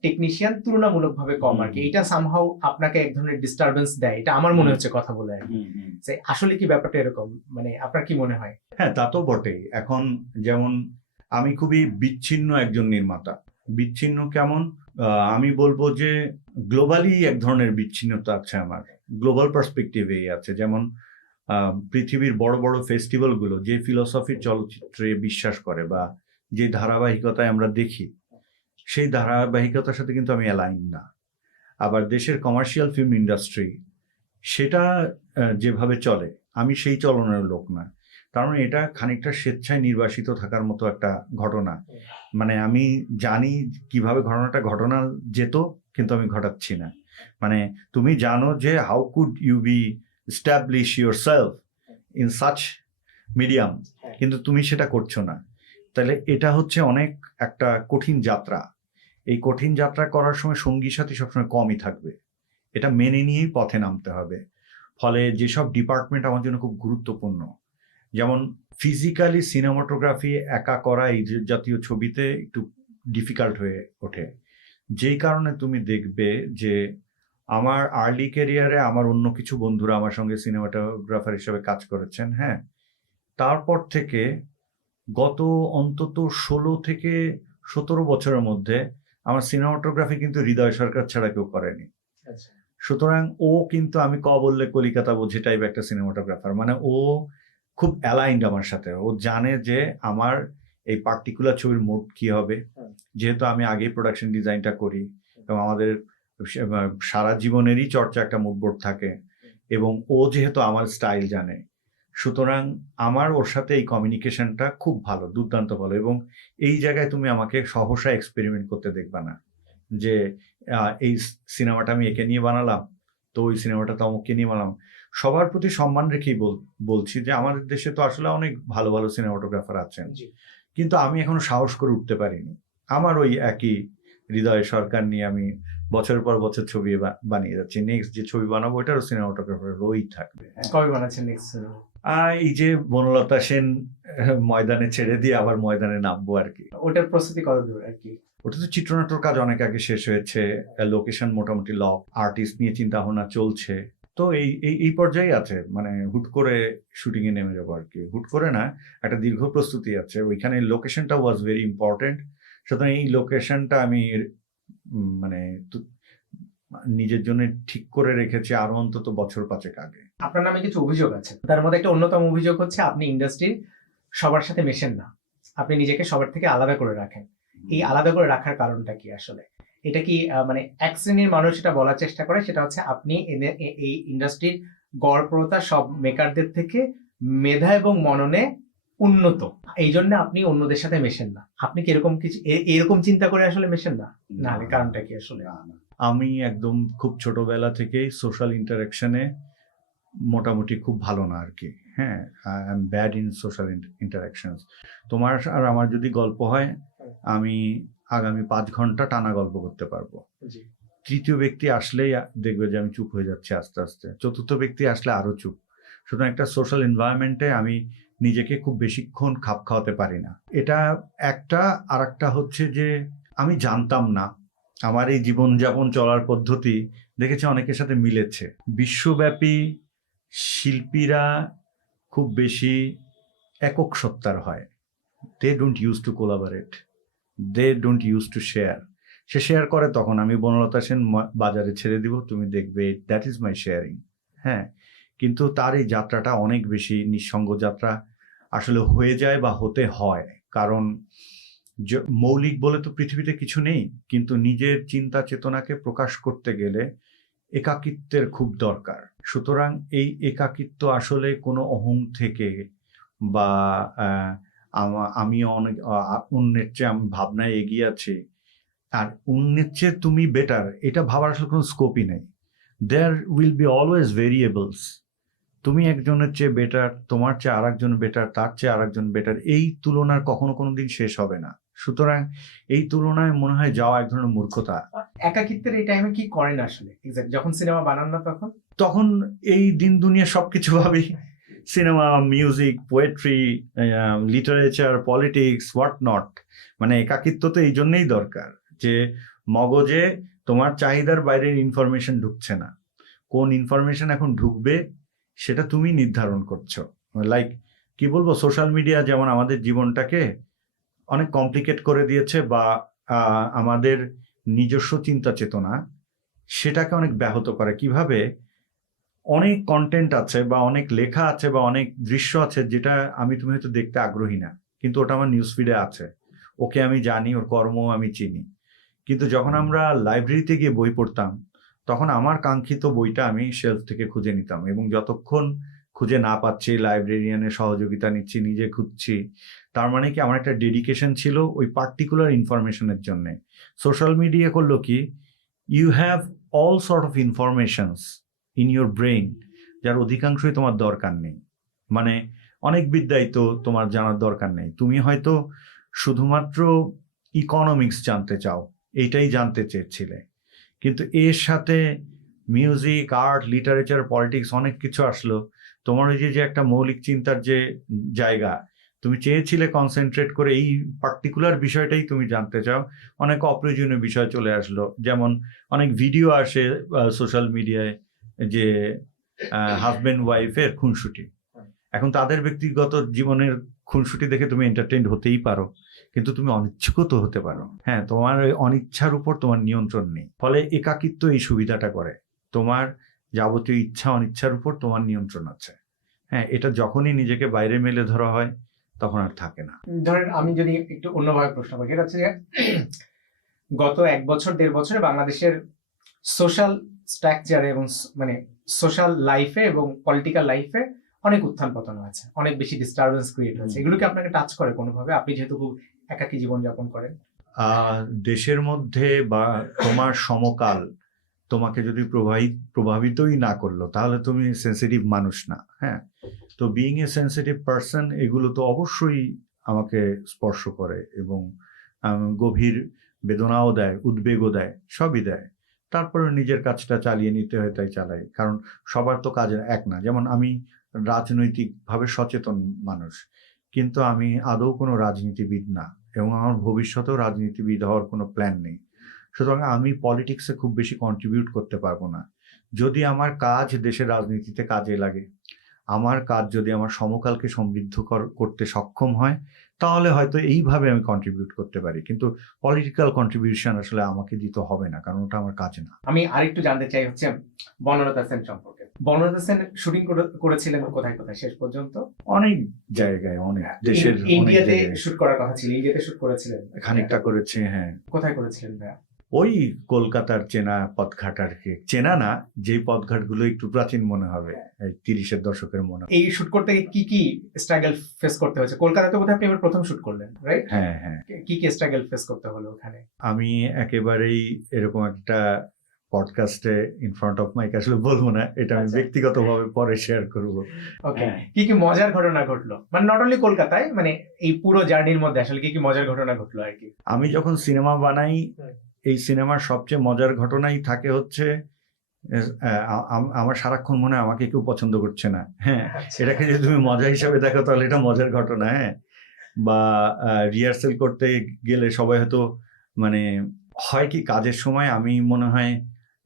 টেকনিশিয়ান তুলনামূলকভাবে কম আর কি। এটা সামহাউ আপনাকে এক ধরনের ডিস্টারবেন্স দেয়, এটা আমার মনে হচ্ছে কথা বলে আর কি। আসলে কি ব্যাপারটা এরকম, মানে আপনার কি মনে হয়? হ্যাঁ, তা তো বটেই। এখন যেমন আমি খুবই বিচ্ছিন্ন একজন নির্মাতা। বিচ্ছিন্ন কেমন? আমি বলবো যে গ্লোবালি এক ধরনের বিচ্ছিন্নতা আছে আমার, গ্লোবাল পার্সপেক্টিভেই আছে। যেমন পৃথিবীর বড় বড় ফেস্টিভ্যালগুলো যে ফিলসফির চলচ্চিত্রে বিশ্বাস করে বা যে ধারাবাহিকতায় আমরা দেখি, সেই ধারাবাহিকতার সাথে কিন্তু আমি অ্যালাইন না। আবার দেশের কমার্শিয়াল ফিল্ম ইন্ডাস্ট্রি সেটা যেভাবে চলে, আমি সেই চলনের লোক না। কারণ এটা খানিকটা স্বেচ্ছায় নির্বাসিত থাকার মতো একটা ঘটনা। মানে আমি জানি কিভাবে ঘটনা যেত, কিন্তু আমি ঘটাচ্ছি না। মানে তুমি জানো যে how could you be establish yourself in such medium, কিন্তু তুমি সেটা করছো না। তাহলে এটা হচ্ছে অনেক একটা কঠিন যাত্রা। এই কঠিন যাত্রা করার সময় সঙ্গী সাথী সবসময় কমই থাকবে, এটা মেনে নিয়েই পথে নামতে হবে। ফলে যেসব ডিপার্টমেন্ট আমার জন্য খুব গুরুত্বপূর্ণ, যেমন ফিজিক্যালি সিনেমাটোগ্রাফি একা করা এই জাতীয় ছবিতে একটু ডিফিকাল্ট হয়ে ওঠে। যেই কারণে তুমি দেখবে যে আমার আর্লি ক্যারিয়ারে আমার অন্য কিছু বন্ধুরা আমার সঙ্গে সিনেমাটোগ্রাফার হিসেবে কাজ করেছেন। হ্যাঁ, তারপর থেকে গত অন্তত 16 থেকে 17 বছরের মধ্যে আমার সিনেমাটোগ্রাফি কিন্তু হৃদয় সরকার ছাড়া কেউ করেনি। সুতরাং ও কিন্তু আমি বললে কলিকাতা বোঝে টাইপ একটা সিনেমাটোগ্রাফার, মানে ও খুব অ্যালাইন্ড আমার সাথে। ও জানে যে আমার এই পার্টিকুলার ছবির মোড কি হবে, যেহেতু আমি আগেই প্রোডাকশন ডিজাইনটা করি এবং আমাদের সারা জীবনেরই চর্চা একটা মুড বোর্ড থাকে, এবং ও যেহেতু আমার স্টাইল জানে, সুতরাং আমার ওর সাথে এই কমিউনিকেশনটা খুব ভালো, দুর্দান্ত ভালো। এবং এই জায়গায় তুমি আমাকে সহসা এক্সপেরিমেন্ট করতে দেখবা না যে এই সিনেমাটা আমি একে নিয়ে বানালাম, তো ওই সিনেমাটা তো অমুককে নিয়ে বানালাম। সবার প্রতি সম্মান রেখেই বলছি যে আমাদের দেশে তো আসলে অনেক ভালো ভালো সিনেমাটোগ্রাফার আছেন, কিন্তু আমি এখনো সাহস করে উঠতে পারিনি। আমার ওই একই হৃদয় সরকার নিয়ে আমি বছরের পর বছর ছবি বানিয়ে যাচ্ছি। নেক্সট যে ছবি বানাবো ওইটারও সিনেমাটোগ্রাফার ওই থাকবে। কবে বানাচ্ছেন নেক্সট? এই যে বনলতা সেন ময়দানে ছেড়ে দিয়ে আবার ময়দানে নামবো আর কি। ওটার প্রস্তুতি কত দূর আর কি? ওটা তো চিত্রনাট্যর কাজ অনেক আগে শেষ হয়েছে, লোকেশন মোটামুটি লক, আর্টিস্ট নিয়ে চিন্তা ভাবনা চলছে। তো এই পর্যায়ে আছে, মানে হুট করে শুটিং এ নেমে যাবো আর কি। হুট করে না, একটা দীর্ঘ প্রস্তুতি আছে। ওইখানে লোকেশনটা ওয়াজ ভেরি ইম্পর্টেন্ট, সুতরাং এই লোকেশনটা আমি মানে নিজের জন্য ঠিক করে রেখেছি আরো অন্তত বছর 5 আগে। আপনার নামে কিছু অভিযোগ আছে, তার মধ্যে একটা অন্যতম অভিযোগ হচ্ছে আপনি ইন্ডাস্ট্রির সবার সাথে মেশেন না, আপনি নিজেকে সবার থেকে আলাদা করে রাখেন। এই আলাদা করে রাখার কারণটা কি আসলে? এটা কি মানে এক শ্রেণীর মানুষ এটা বলার চেষ্টা করে, সেটা হচ্ছে আপনি এই ইন্ডাস্ট্রির গড়প্রতা সব মেকারদের থেকে মেধা এবং মননে উন্নত, এই জন্য আপনি অন্যদের সাথে মেশেন না। আপনি কি এরকম কিছু এরকম চিন্তা করে আসলে মেশেন না? না, কারণটা কি আসলে? আমি একদম খুব ছোটবেলা থেকেই সোশ্যাল ইন্টারাকশনে মোটামুটি খুব ভালো না আর কি। হ্যাঁ, I am bad in social interactions. তোমার আর আমার যদি গল্প হয়, আমি আগামী 5 ঘন্টা টানা গল্প করতে পারবো। তৃতীয় ব্যক্তি আসলেই দেখবে যে আমি চুপ হয়ে যাচ্ছি আস্তে আস্তে, চতুর্থ ব্যক্তি আসলে আরো চুপ। সুতরাং একটা সোশ্যাল এনভায়রনমেন্টে আমি নিজেকে খুব বেশিক্ষণ খাপ খাওয়াতে পারি না। এটা একটা। আর একটা হচ্ছে যে আমি জানতাম না, আমার এই জীবনযাপন চলার পদ্ধতি দেখেছি অনেকের সাথে মিলেছে। বিশ্বব্যাপী শিল্পীরা খুব বেশি একক সত্তার হয়। They don't use to collaborate, they don't use to share. সে শেয়ার করে তখন আমি বনলতা সেন বাজারে ছেড়ে দিব, তুমি দেখবে, দ্যাট ইজ মাই শেয়ারিং। হ্যাঁ, কিন্তু তার এই যাত্রাটা অনেক বেশি নিঃসঙ্গ যাত্রা আসলে হয়ে যায় বা হতে হয়। কারণ মৌলিক বলে তো পৃথিবীতে কিছু নেই, কিন্তু নিজের চিন্তা চেতনাকে প্রকাশ করতে গেলে একাকিত্বের খুব দরকার। সুতরাং এই একাকিত্ব আসলে কোনো অহং থেকে বা আমি অনেক অন্যের চেয়ে আমি ভাবনায় এগিয়ে আছি আর অন্যের চেয়ে তুমি বেটার, এটা ভাবার আসলে কোনো স্কোপই নেই। There will be always variables. তুমি একজনের চেয়ে বেটার, তোমার চেয়ে আর একজন বেটার, তার চেয়ে আর একজন বেটার, এই তুলনার কখনো কোনো দিন শেষ হবে না। সুতরাং এই তুলনায় মনে হয় যাওয়া এক ধরনের মূর্খতা। একাকিত্বের এই টাইমে কি করেন আসলে? যখন সিনেমা বানান না তখন এই দিন দুনিয়া সবকিছু ভাবি, cinema, music, poetry, literature, politics, what not. মানে একাকিত্ব তো এই জন্যই দরকার যে মগজে তোমার চাহিদার বাইরের ইনফরমেশন ঢুকছে না। কোন ইনফরমেশন এখন ঢুকবে সেটা তুমি নির্ধারণ করছো। লাইক কি বলবো, সোশ্যাল মিডিয়া যেমন আমাদের জীবনটাকে অনেক কমপ্লিকেট করে দিয়েছে, বা আমাদের নিজস্ব চিন্তা চেতনা সেটাকে অনেক ব্যাহত করে। কিভাবে অনেক কন্টেন্ট আছে বা অনেক লেখা আছে বা অনেক দৃশ্য আছে যেটা আমি তুমি হয়তো দেখতে আগ্রহী না, কিন্তু ওটা আমার নিউজ ফিডে আছে, ওকে আমি জানি, ওর কর্ম আমি চিনি। কিন্তু যখন আমরা লাইব্রেরিতে গিয়ে বই পড়তাম তখন আমার কাঙ্ক্ষিত বইটা আমি শেলফ থেকে খুঁজে নিতাম, এবং যতক্ষণ খুঁজে না পাচ্ছি লাইব্রেরিয়ানের সহযোগিতা নিচ্ছি, নিজে খুঁজছি। তার মানে কি আমার একটা ডেডিকেশন ছিল ওই পার্টিকুলার ইনফরমেশনের জন্য। সোশ্যাল মিডিয়া করলো কি, you have all sort of informations in your brain, যার অধিকাংশই তোমার দরকার নেই। মানে অনেক বিদ্যাই তো তোমার জানার দরকার নেই। তুমি হয়তো শুধুমাত্র ইকোনমিক্স জানতে চাও, এইটাই জানতে চেয়েছিলে, কিন্তু এর সাথে মিউজিক, আর্ট, লিটারেচার, পলিটিক্স অনেক কিছু আসলো। তোমার ওই যে একটা মৌলিক চিন্তার যে জায়গা, তুমি চেয়েছিলে কনসেন্ট্রেট করে এই পার্টিকুলার বিষয়টাই তুমি জানতে চাও, অনেক অপ্রয়োজনীয় বিষয় চলে আসলো। যেমন অনেক ভিডিও আসে সোশ্যাল মিডিয়ায় যে হাজব্যান্ড ওয়াইফের খুনসুটি। এখন তাদের ব্যক্তিগত জীবনের খুনসুটি দেখে তুমি এন্টারটেইনড হতেই পারো, কিন্তু তুমি অনিচ্ছুক তো হতে পারো। হ্যাঁ, তোমার ওই অনিচ্ছার উপর তোমার নিয়ন্ত্রণ নেই। ফলে একাকিত্ব এই সুবিধাটা করে, তোমার যাবতীয় ইচ্ছা অনিচ্ছার উপর তোমার নিয়ন্ত্রণ আছে। হ্যাঁ, এটা যখনই নিজেকে বাইরে মেলে ধরা হয় তখন আর থাকে না। ধরেন আমি যদি একটু অন্যভাবে প্রশ্ন করি, এটা হচ্ছে যে গত 1 বছর 1.5 বছরে বাংলাদেশের সোশ্যাল স্ট্রাকচার এবং মানে সোশ্যাল লাইফে এবং পলিটিক্যাল লাইফে অনেক উত্থান পতন হয়েছে, অনেক বেশি ডিস্টারবেন্স ক্রিয়েট হয়েছে। এগুলো কি আপনাকে টাচ করে কোনোভাবে, আপনি যেহেতু খুব একাকী জীবনযাপন করেন? দেশের মধ্যে বা তোমার সমকাল তোমাকে যদি প্রভাবিতই না করলো তাহলে তুমি সেন্সিটিভ মানুষ না। হ্যাঁ, তো বিইং এ সেন্সিটিভ পার্সন এগুলো তো অবশ্যই আমাকে স্পর্শ করে এবং গভীর বেদনাও দেয়, উদ্বেগও দেয়, সবই দেয়। তারপরে নিজের কাজটা চালিয়ে নিতে হয়, তাই চালাই। কারণ সবার তো কাজ এক না। যেমন আমি রাজনৈতিকভাবে সচেতন মানুষ, কিন্তু আমি আদৌ কোনো রাজনীতিবিদ না এবং আমার ভবিষ্যতেও রাজনীতিবিদ হওয়ার কোনো প্ল্যান নেই। সুতরাং আমি পলিটিক্সে খুব বেশি কন্ট্রিবিউট করতে পারবো না। যদি আমার কাজ দেশের রাজনীতিতে কাজে লাগে, আমার কাজ যদি আমার সমকালকে সমৃদ্ধ করতে সক্ষম হয়, তাহলে হয়তো এইভাবে আমি কন্ট্রিবিউট করতে পারি। কিন্তু পলিটিক্যাল কন্ট্রিবিউশন আসলে আমাকে দিতে হবে না, কারণ ওটা আমার কাজ না। আমি আরেকটু জানতে চাই হচ্ছে বনলতা সেন সম্পর্কে। বনলতা সেন শুটিং করেছিলেন কোথায় কোথায় শেষ পর্যন্ত? অনেক জায়গায়, অনেক দেশের ইন্ডিয়াতে শুট করার কথা ছিল, ইন্ডিয়াতে শুট করেছিলেন? খানিকটা করেছে, হ্যাঁ। কোথায় করেছিলেন ভাইয়া? ওই কলকাতার চেনা পথঘাট আর কি। চেনা না, যে পথঘাটগুলো একটু প্রাচীন মনে হবে, 30-এর দশকের মনে হবে। এই শুট করতে কি কি স্ট্রাগল ফেস করতে হয়েছে? কলকাতাতে বোধহয় আপনি এবার প্রথম শুট করলেন, রাইট? হ্যাঁ হ্যাঁ। কি কি স্ট্রাগল ফেস করতে হলো ওখানে? আমি একেবারেই এরকম একটা পডকাস্টে ইন ফ্রন্ট অফ মাইক আসলে বলবো না, এটা আমি ব্যক্তিগতভাবে পরে শেয়ার করব। ওকে, কি কি মজার ঘটনা ঘটলো, মানে নট অনলি কলকাতায়, মানে এই পুরো জার্নির মধ্যে আসলে কি কি মজার ঘটনা ঘটলো আর কি? আমি যখন সিনেমা বানাই, এই সিনেমার সবচেয়ে মজার ঘটনাই থাকে হচ্ছে আমার সারাক্ষণ মনে হয় আমাকে কেউ পছন্দ করছে না। হ্যাঁ, এটাকে যদি তুমি মজা হিসাবে দেখো তাহলে এটা মজার ঘটনা। হ্যাঁ, বা রিহার্সেল করতে গেলে সবাই হয়তো মানে হয় কি, কাজের সময় আমি মনে হয়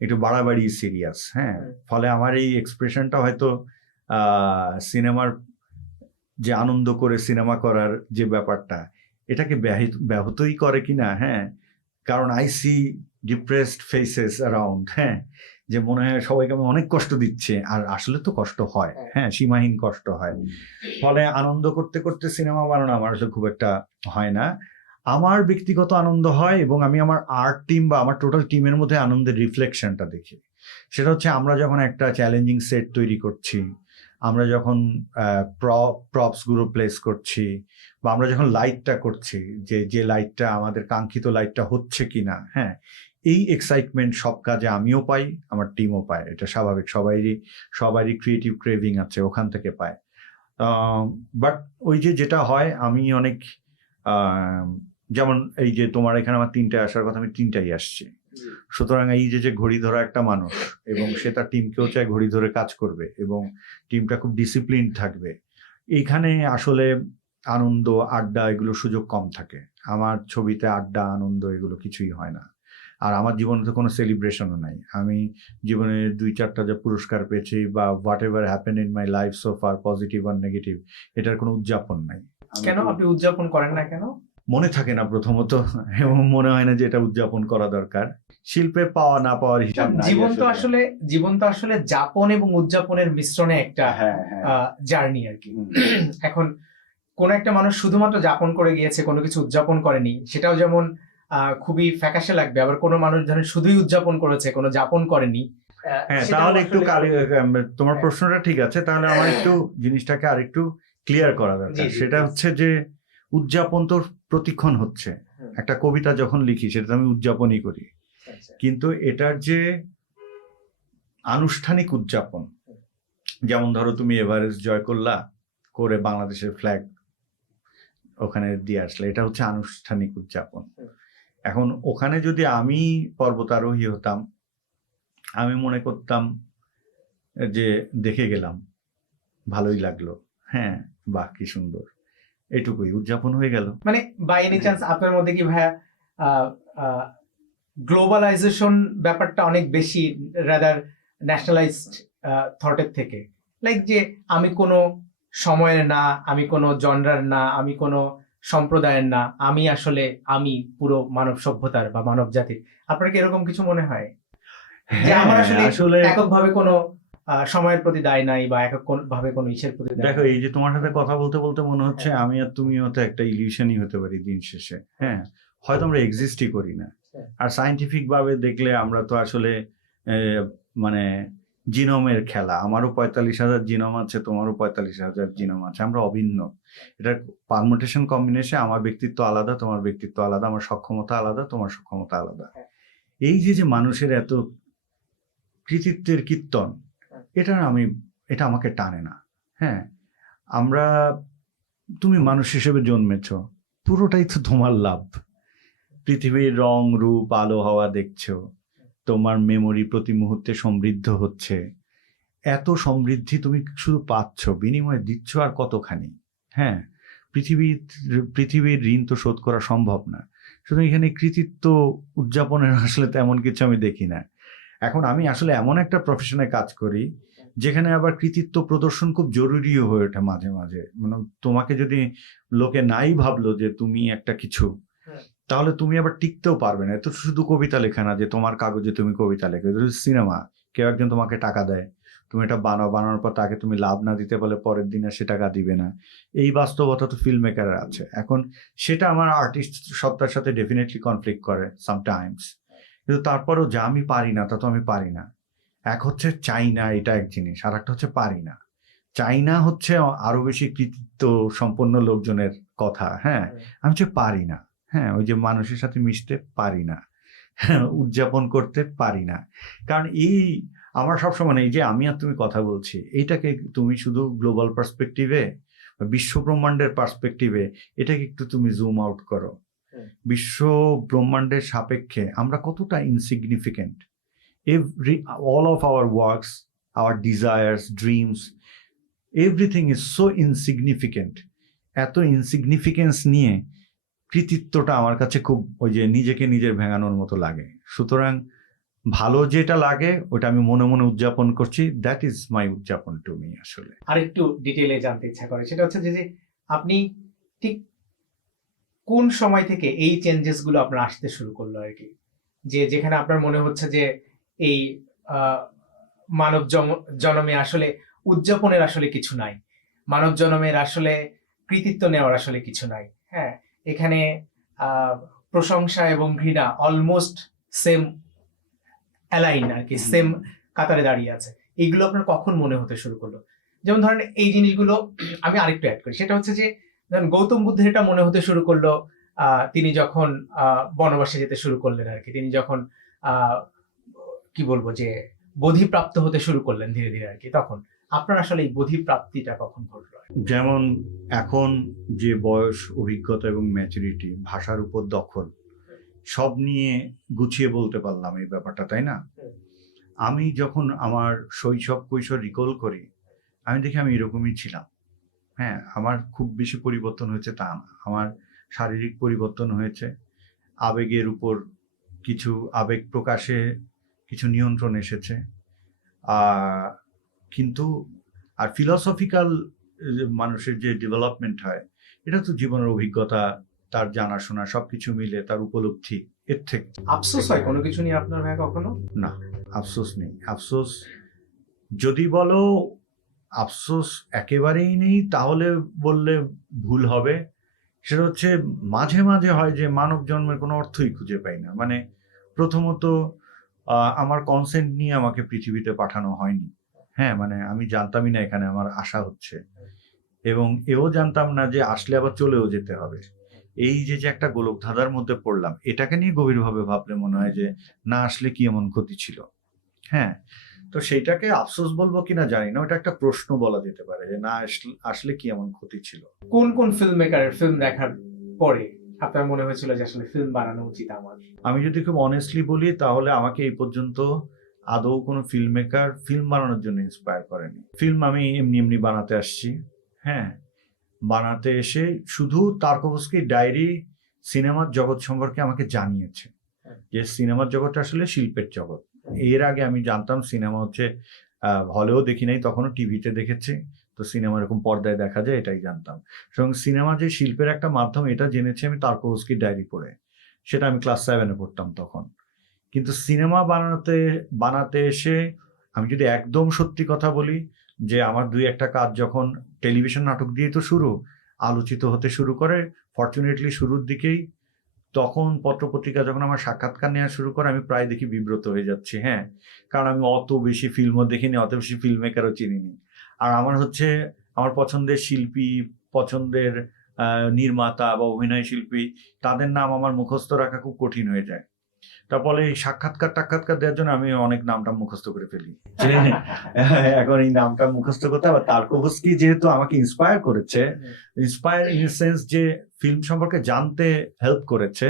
একটু বাড়াবাড়ি সিরিয়াস। হ্যাঁ, ফলে আমার এই এক্সপ্রেশনটা হয়তো সিনেমার যে আনন্দ করে সিনেমা করার যে ব্যাপারটা, এটাকে ব্যাহতই করে কিনা। হ্যাঁ, কারণ I see depressed faces around. হ্যাঁ, যে মনে হয় সবাইকে আমি অনেক কষ্ট দিচ্ছে, আর আসলে তো কষ্ট হয়। হ্যাঁ, সীমাহীন কষ্ট হয়। ফলে আনন্দ করতে করতে সিনেমা বানানো আমার আসলে খুব একটা হয় না। আমার ব্যক্তিগত আনন্দ হয় এবং আমি আমার আর্ট টিম বা আমার টোটাল টিমের মধ্যে আনন্দের রিফ্লেকশনটা দেখি। সেটা হচ্ছে আমরা যখন একটা চ্যালেঞ্জিং সেট তৈরি করছি, আমরা যখন প্রপসগুলো প্লেস করছি, বা আমরা যখন লাইটটা করছি, যে লাইটটা আমাদের কাঙ্ক্ষিত লাইটটা হচ্ছে কিনা। হ্যাঁ, এই এক্সাইটমেন্ট সব কাজে আমিও পাই, আমার টিমও পায়। এটা স্বাভাবিক, সবারই ক্রিয়েটিভ ক্রেভিং আছে, ওখান থেকে পায়। বাট ওই যেটা হয়, আমি অনেক যেমন এই যে তোমার এখানে আমার 3টায় আসার কথা, আমি 3টায় আসছি। সুতরাং এই যে ঘড়ি ধরা একটা মানুষ, এবং সে তার টিমকেও চায় ঘড়ি ধরে কাজ করবে এবং টিমটা খুব ডিসিপ্লিন থাকবে, এইখানে আসলে আনন্দ আড্ডা এগুলো সুযোগ কম থাকে। আমার ছবিতে আড্ডা আনন্দ এগুলো কিছুই হয় না। আর আমার জীবনে তো কোনো সেলিব্রেশনও নাই। আমি জীবনে 2-4টা যে পুরস্কার পেয়েছি বা whatever happen in my life so far, positive আর নেগেটিভ, এটার কোনো উদযাপন নাই। কেন আপনি উদযাপন করেন না কেন? মনে থাকে না প্রথমত, এবং মনে হয় না যে এটা উদযাপন করা দরকার। শিল্পে পাওয়া না পাওয়ার হিসাব নাই। জীবন তো আসলে যাপন এবং উদযাপনের মিশ্রণে একটা জার্নি আর কি। এখন কোন একটা মানুষ শুধুমাত্র যাপন করে গিয়েছে, কোনো কিছু উদযাপন করেনি, সেটাও যেমন খুবই ফ্যাকাশে লাগবে। আবার কোনো মানুষ ধরেন শুধুই উদযাপন করেছে, কোনো যাপন করেনি। হ্যাঁ, তাহলে একটু তোমার প্রশ্নটা ঠিক আছে, তাহলে আমার একটু জিনিসটাকে আরেকটু ক্লিয়ার করা দরকার। সেটা হচ্ছে যে উদযাপন তো প্রতিক্ষণ হচ্ছে। একটা কবিতা যখন লিখি সেটা আমি উদযাপনই করি, কিন্তু এটার যে আনুষ্ঠানিক উদযাপন, যেমন ধরো তুমি এভারেস্ট জয় করে বাংলাদেশের ফ্ল্যাগ ওখানে দিয়ে আসলে, এটা হচ্ছে আনুষ্ঠানিক উদযাপন। এখন ওখানে যদি আমি পর্বতারোহী হতাম, আমি মনে করতাম যে দেখে গেলাম, ভালোই লাগলো, হ্যাঁ বাহ কি সুন্দর, এটুকুই উদযাপন হয়ে গেল। মানে বাই এনি চান্স আপনার মধ্যে কি ভাইয়া গ্লোবালাইজেশন ব্যাপারটা অনেক বেশি রাদার ন্যাশনালাইজড থটের থেকে? লাইক যে আমি কোনো সময়ের না, আমি কোনো জনরার না, আমি কোনো সম্প্রদায়ের না, আমি আসলে আমি পুরো মানব সভ্যতার বা মানব জাতির। আপনার কি এরকম কিছু মনে হয় যে আমার আসলে এককভাবে কোনো সময়ের প্রতি দায় নাই বা একক ভাবে কোনো ইসের প্রতি দায় দেখো, নাই। এই যে তোমার সাথে কথা বলতে বলতে মনে হচ্ছে আমি আর তুমি হয়তো একটা ইলিউশনই হতে পারি দিন শেষে। হ্যাঁ, হয়তো আমরা এক্সিস্টই করি না। হ্যাঁ। আর সায়েন্টিফিক ভাবে দেখলে আমরা তো আসলে মানে জিনোমের খেলা, আমারও 45,000 জিনোম আছে, তোমারও 45,000 জিনোম আছে, আমরা অভিন্ন। এটার পারমুটেশন কম্বিনেশন, আমার ব্যক্তিত্ব আলাদা, তোমার ব্যক্তিত্ব আলাদা, আমার সক্ষমতা আলাদা, তোমার সক্ষমতা আলাদা। হ্যাঁ। এই যে মানুষের এত কৃতিত্বের কীর্তন, এটা আমাকে টানে না। হ্যাঁ, তুমি মানুষ হিসেবে জন্মেছ, পুরোটাই তো তোমার লাভ। পৃথিবীর রং রূপ আলো হাওয়া দেখছো, তোমার মেমোরি প্রতি মুহূর্তে সমৃদ্ধ হচ্ছে। এত সমৃদ্ধি তুমি শুধু পাচ্ছ, বিনিময়ে দিচ্ছ আর কতখানি। হ্যাঁ, পৃথিবীর ঋণ তো শোধ করা সম্ভব না। সুতরাং এখানে কৃতিত্ব উদযাপনের আসলে তেমন কিছু আমি দেখি না। এখন আমি আসলে এমন একটা প্রফেশনে কাজ করি যেখানে আবার কৃতিত্ব প্রদর্শন খুব জরুরিও হয়ে ওঠে মাঝে মাঝে। মানে তোমাকে যদি লোকে নাই ভাবলো যে তুমি একটা কিছু, তাহলে তুমি আবার টিকতেও পারবে না। তো শুধু কবিতা লেখা না যে তোমার কাগজে তুমি কবিতা লেখো, সিনেমা, কেউ একজন তোমাকে টাকা দেয়, তুমি এটা বানানোর পর তাকে তুমি লাভ না দিতে পারলে পরের দিন আর সে টাকা দিবে না। এই বাস্তবতা তো ফিল্ম মেকারের আছে। এখন সেটা আমার আর্টিস্ট সত্তার সাথে ডেফিনেটলি কনফ্লিক্ট করে সামটাইমস, কিন্তু তারপরেও যা আমি পারি না তা তো আমি পারি না। এক হচ্ছে চাই না, এটা এক জিনিস, আর একটা হচ্ছে পারি না। চাই না হচ্ছে আরো বেশি কৃতিত্ব সম্পন্ন লোকজনের কথা। হ্যাঁ, আমি হচ্ছে পারি না। হ্যাঁ, ওই যে মানুষের সাথে মিশতে পারি না, উদযাপন করতে পারি না। কারণ আমার সবসময় এই যে আমি আর তুমি কথা বলছি, এইটাকে তুমি শুধু গ্লোবাল পার্সপেক্টিভে, বিশ্ব ব্রহ্মাণ্ডের পার্সপেক্টিভে এটাকে একটু তুমি জুম আউট করো। বিশ্ব ব্রহ্মাণ্ডের সাপেক্ষে আমরা কতটা insignificant. all of our works, our desires, dreams, everything is so insignificant. এত ইনসিগনিফিকেন্স নিয়ে কৃতিত্বটা আমার কাছে খুব ওই যে নিজেকে নিজের ভেঙানোর মতো লাগে। সুতরাং ভালো যেটা লাগে ওটা আমি মনে মনে উদযাপন করছি, দ্যাট ইজ মাই উদযাপন টু মি। আসলে আর একটু ডিটেইলে জানতে ইচ্ছা করে, সেটা হচ্ছে যে আপনি ঠিক কোন সময় থেকে এই চেঞ্জেস গুলো আপনার আসতে শুরু করলো আর কি, যেখানে আপনার মনে হচ্ছে যে এই মানব জনমে আসলে উদযাপনের আসলে কিছু নাই, মানব জনমের আসলে কৃতিত্ব নেওয়ার আসলে কিছু নাই। হ্যাঁ, এখানে প্রশংসা এবং ঘৃণা অলমোস্ট সেম অ্যালাইন আর কি, সেম কাতারে দাঁড়িয়ে আছে। এইগুলো আপনার কখন মনে হতে শুরু করলো? যেমন ধরেন এই জিনিসগুলো আমি আরেকটু অ্যাড করি, সেটা হচ্ছে যে ধরেন গৌতম বুদ্ধের এটা মনে হতে শুরু করলো তিনি যখন বনবাসে যেতে শুরু করলেন আর কি, তিনি যখন কি বলবো যে বোধিপ্রাপ্ত হতে শুরু করলেন ধীরে ধীরে আর কি, তখন আপনার আসলে এই বোধিপ্রাপ্তিটা কখন ঘটলো? যেমন এখন যে বয়স, অভিজ্ঞতা এবং ম্যাচুরিটি, ভাষার উপর দখল, সব নিয়ে গুছিয়ে বলতে পারলাম এই ব্যাপারটা, তাই না? আমি যখন আমার শৈশব কৈশোর রিকল করি, আমি দেখি আমি এরকমই ছিলাম। হ্যাঁ, আমার খুব বেশি পরিবর্তন হয়েছে তা না। আমার শারীরিক পরিবর্তন হয়েছে, আবেগের উপর কিছু আবেগ প্রকাশে কিছু নিয়ন্ত্রণ এসেছে, কিন্তু আর ফিলসফিক্যাল মানুষের যে ডেভেলপমেন্ট হয়, এটা তো জীবনের অভিজ্ঞতা, তার জানাশোনা সবকিছু মিলে তার উপলব্ধি, এর থেকে। আফসোস হয় কোনো কিছু নিয়ে আপনার ভাই কখনো? না, আফসোস নেই। আফসোস যদি বলো আফসোস একেবারেই নেই তাহলে বললে ভুল হবে। সেটা হচ্ছে মাঝে মাঝে হয় যে মানব জন্মের কোনো অর্থই খুঁজে পাই না। মানে প্রথমত আমার কনসেন্ট নিয়ে আমাকে পৃথিবীতে পাঠানো হয়নি। হ্যাঁ, মানে আমি জানতামই না এখানে আমার আসা হচ্ছে, এবং এও জানতাম না যে আসলে আবার চলেও যেতে হবে। এই যে একটা গোলকধাঁধার মধ্যে পড়লাম, এটাকে নিয়ে গভীরভাবে ভাবলে মনে হয় যে না আসলে কি এমন ক্ষতি ছিল। হ্যাঁ, তো সেইটাকে আফসোস বলবো কিনা জানি না, ওটা একটা প্রশ্ন বলা যেতে পারে যে না আসলে কি এমন ক্ষতি ছিল। কোন কোন ফিল্ম মেকারের ফিল্ম দেখার পরে আপনার মনে হয়েছিল যে আসলে ফিল্ম বানানো উচিত আমার? আমি যদি খুব অনেস্টলি বলি তাহলে আমাকে এই পর্যন্ত আদৌ কোনো ফিল্ম মেকার ফিল্ম বানানোর জন্য ইন্সপায়ার করেনি। ফিল্ম আমি এমনি এমনি বানাতে আসছি। হ্যাঁ, বানাতে এসে শুধু তারকোভস্কির ডায়েরি সিনেমার জগৎ সম্পর্কে আমাকে জানিয়েছে যে সিনেমার জগৎটা আসলে শিল্পের জগৎ। এর আগে আমি জানতাম সিনেমা হচ্ছে, হলেও দেখি নাই, তখনও টিভিতে দেখেছি, তো সিনেমা এরকম পর্দায় দেখা যায় এটাই জানতাম। এবং সিনেমা যে শিল্পের একটা মাধ্যম এটা জেনেছি আমি তারকোভস্কির ডায়েরি পড়ে, সেটা আমি ক্লাস 7-এ পড়তাম তখন। কিন্তু সিনেমা বানাতে এসে আমি যদি একদম সত্যি কথা বলি, যে আমার 2-1টা কাজ যখন টেলিভিশন নাটক দিয়ে তো শুরু, আলোচিত হতে শুরু করে ফরচুনেটলি শুরুর দিকেই, তখন পত্রপত্রিকা যখন আমার সাক্ষাৎকার নেওয়া শুরু করে আমি প্রায় দেখি বিব্রত হয়ে যাচ্ছি। হ্যাঁ, কারণ আমি অত বেশি ফিল্মও দেখিনি, অত বেশি ফিল্ম মেকারও চিনিনি। আর আমার হচ্ছে আমার পছন্দের শিল্পী, পছন্দের নির্মাতা বা অভিনয় শিল্পী, তাদের নাম আমার মুখস্থ রাখা খুব কঠিন হয়ে যায়। তার ফলে এই সাক্ষাৎকার দেওয়ার জন্য আমি অনেক নামটা মুখস্থ করে ফেলি, যে এখন এই নামটা মুখস্থ করতে। আবার তারকোভস্কি যেহেতু আমাকে ইন্সপায়ার করেছে, ইন্সপায়ার ইন সেন্স যে ফিল্ম সম্পর্কে জানতে হেল্প করেছে,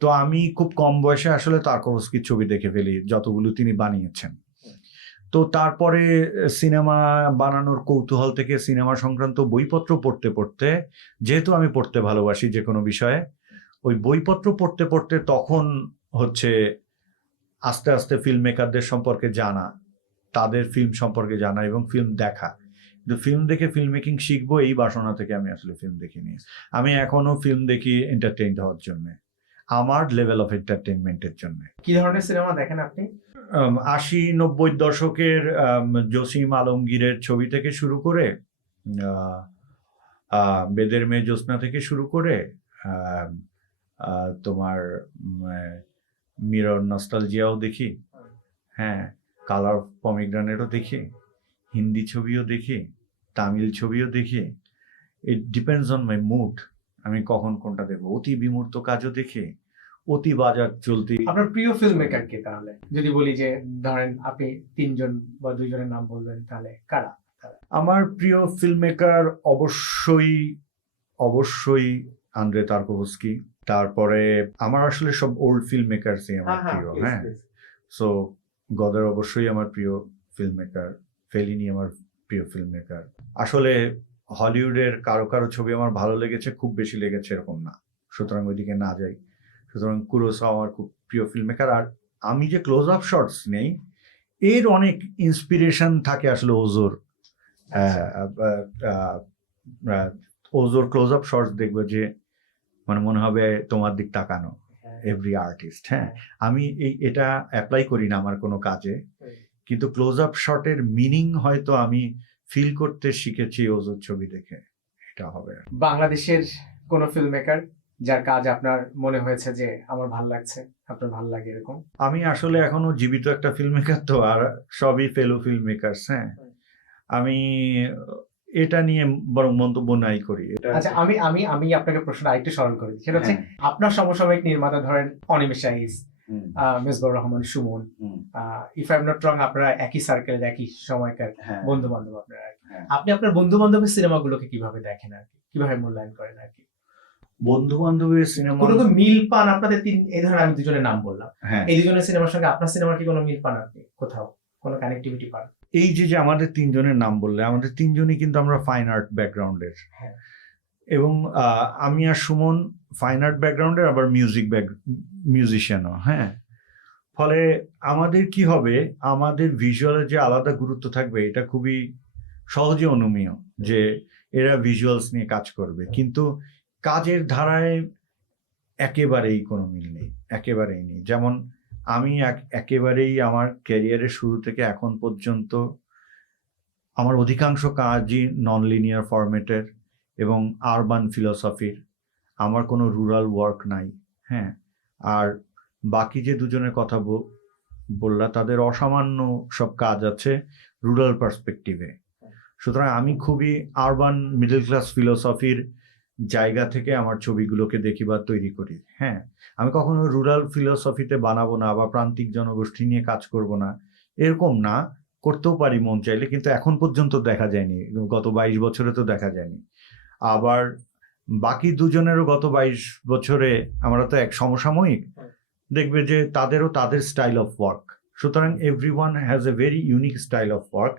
তো আমি খুব কম বয়সে আসলে তারকোভস্কির ছবি দেখে ফেলি যতগুলো তিনি বানিয়েছেন। তো তারপরে সিনেমা বানানোর কৌতূহল থেকে সিনেমা সংক্রান্ত বইপত্র পড়তে পড়তে, যেহেতু আমি পড়তে ভালোবাসি যে কোনো বিষয়ে, ওই বইপত্র পড়তে পড়তে তখন হচ্ছে আস্তে আস্তে ফিল্ম মেকারদের সম্পর্কে জানা, তাদের ফিল্ম সম্পর্কে জানা এবং ফিল্ম দেখা। কিন্তু ফিল্ম দেখে ফিল্ম মেকিং শিখবো এই বাসনা থেকে আমি আসলে ফিল্ম দেখিনি। আমি এখনো ফিল্ম দেখি এন্টারটেইনড হওয়ার জন্য, আমার লেভেল অফ এন্টারটেইনমেন্টের জন্য। কি ধরনের সিনেমা দেখেন আপনি? 80-90 দশকের জসিম আলমগীরের ছবি থেকে শুরু করে, বেদের মেয়ে জ্যোৎস্না থেকে শুরু করে, তোমার মিরর নস্টালজিয়াও দেখি, হ্যাঁ, কালার অফ পমিগ্রানেটও দেখি, হিন্দি ছবিও দেখি, তামিল ছবিও দেখি। It depends on my mood, আমি কখন কোনটা দেখবো। অতি বিমূর্ত কাজও দেখি, অতি বাজার চলতি। আপনার প্রিয় ফিল্ম মেকার কে তাহলে? যদি বলি যে ধরেন আপনি 3জন বা 2জনের নাম বলবেন, তাহলে কারা? আমার প্রিয় ফিল্ম মেকার অবশ্যই আন্দ্রে তারকোভস্কি। তারপরে আমার আসলে সব ওল্ড ফিল্ম মেকারসই আমার প্রিয়। হ্যাঁ, সো গদার অবশ্যই আমার প্রিয় ফিল্ম মেকার, ফেলিনি আমার প্রিয় ফিল্ম মেকার। আসলে হলিউডের কারো কারো ছবি আমার ভালো লেগেছে, খুব বেশি লেগেছে এরকম না, সুতরাং ওইদিকে না যাই। সুতরাং কুরোসাওয়া আমার খুব প্রিয় ফিল্ম মেকার। আর আমি যে ক্লোজ আপ শটস নেই, এর অনেক ইন্সপিরেশন থাকে আসলে ওজোর। ওজোর ক্লোজ আপ শটস দেখবে যে মানে মনে হবে তোমার দিক তাকানো, এভরি আর্টিস্ট। হ্যাঁ, আমি এটা অ্যাপ্লাই করি না আমার কোনো কাজে, কিন্তু ক্লোজ আপ শটের মিনিং হয়তো আমি ফিল করতে শিখেছি ওজোর ছবি দেখে। এটা হবে। বাংলাদেশের কোন ফিল্ম মেকার যার কাজ আপনার মনে হয়েছে যে আমার ভালো লাগছে, আপনার ভালো লাগে এরকম? আমি আসলে এখনো জীবিত একটা ফিল্ম মেকার, তো আর সবই ফেলো ফিল্ম মেকারস। হ্যাঁ, আমি এটা নিয়ে বরং মন্তব্য নাই করি। আচ্ছা, আমি আপনাকে প্রশ্ন আরেকটু সরল করি। সেটা হচ্ছে আপনার সমসাময়িক নির্মাতা ধরেন Animesh Aich, Mezbaur Rahman Sumon, if I am not wrong, আপনারা একই সার্কেলের একই সময়কার বন্ধু বান্ধব আপনারা। আপনি আপনার বন্ধু বান্ধবের সিনেমাগুলোকে কিভাবে দেখেন আর কি, কিভাবে মূল্যায়ন করেন আর কি? বন্ধু বান্ধবের সিনেমা কোনো মিল পান আপনাদের? এই ধরনের আমি দুজনের নাম বললাম, এই দুজনের সিনেমার সঙ্গে আপনার সিনেমার কি কোনো মিল পান আপনি? কোথাও কোনো কানেক্টিভিটি পান? এই যে আমাদের 3জনের নাম বললে, আমাদের 3জনই কিন্তু আমরা ফাইন আর্ট ব্যাকগ্রাউন্ডের, এবং আমি আর সুমন ফাইন আর্ট ব্যাকগ্রাউন্ডের, আবার মিউজিশিয়ানও। হ্যাঁ, ফলে আমাদের কি হবে, আমাদের ভিজুয়ালের যে আলাদা গুরুত্ব থাকবে এটা খুবই সহজে অনুমেয়, যে এরা ভিজুয়ালস নিয়ে কাজ করবে, কিন্তু কাজের ধারায় একেবারেই কোনো মিল নেই, একেবারেই নেই। যেমন আমি একেবারেই আমার ক্যারিয়ারের শুরু থেকে এখন পর্যন্ত আমার অধিকাংশ কাজই নন লিনিয়ার ফরম্যাটের এবং আরবান ফিলসফির, আমার কোনো রুরাল ওয়ার্ক নাই। হ্যাঁ, আর বাকি যে দুজনের কথা বললা, তাদের অসামান্য সব কাজ আছে রুরাল পার্সপেক্টিভে। সুতরাং আমি খুবই আরবান মিডল ক্লাস ফিলসফির জায়গা থেকে আমার ছবিগুলোকে দেখি বা তৈরি করি। হ্যাঁ, আমি কখনো রুরাল ফিলসফিতে বানাবো না বা প্রান্তিক জনগোষ্ঠী নিয়ে কাজ করব না, এরকম না। করতেও পারি মন চাইলে, কিন্তু এখন পর্যন্ত দেখা যায়নি, গত 22 বছরে তো দেখা যায়নি। আবার বাকি দুজনেরও গত 22 বছরে আমরা তো এক সমসাময়িক, দেখবে যে তাদেরও তাদের স্টাইল অফ ওয়ার্ক। সুতরাং everyone has a very unique style of work,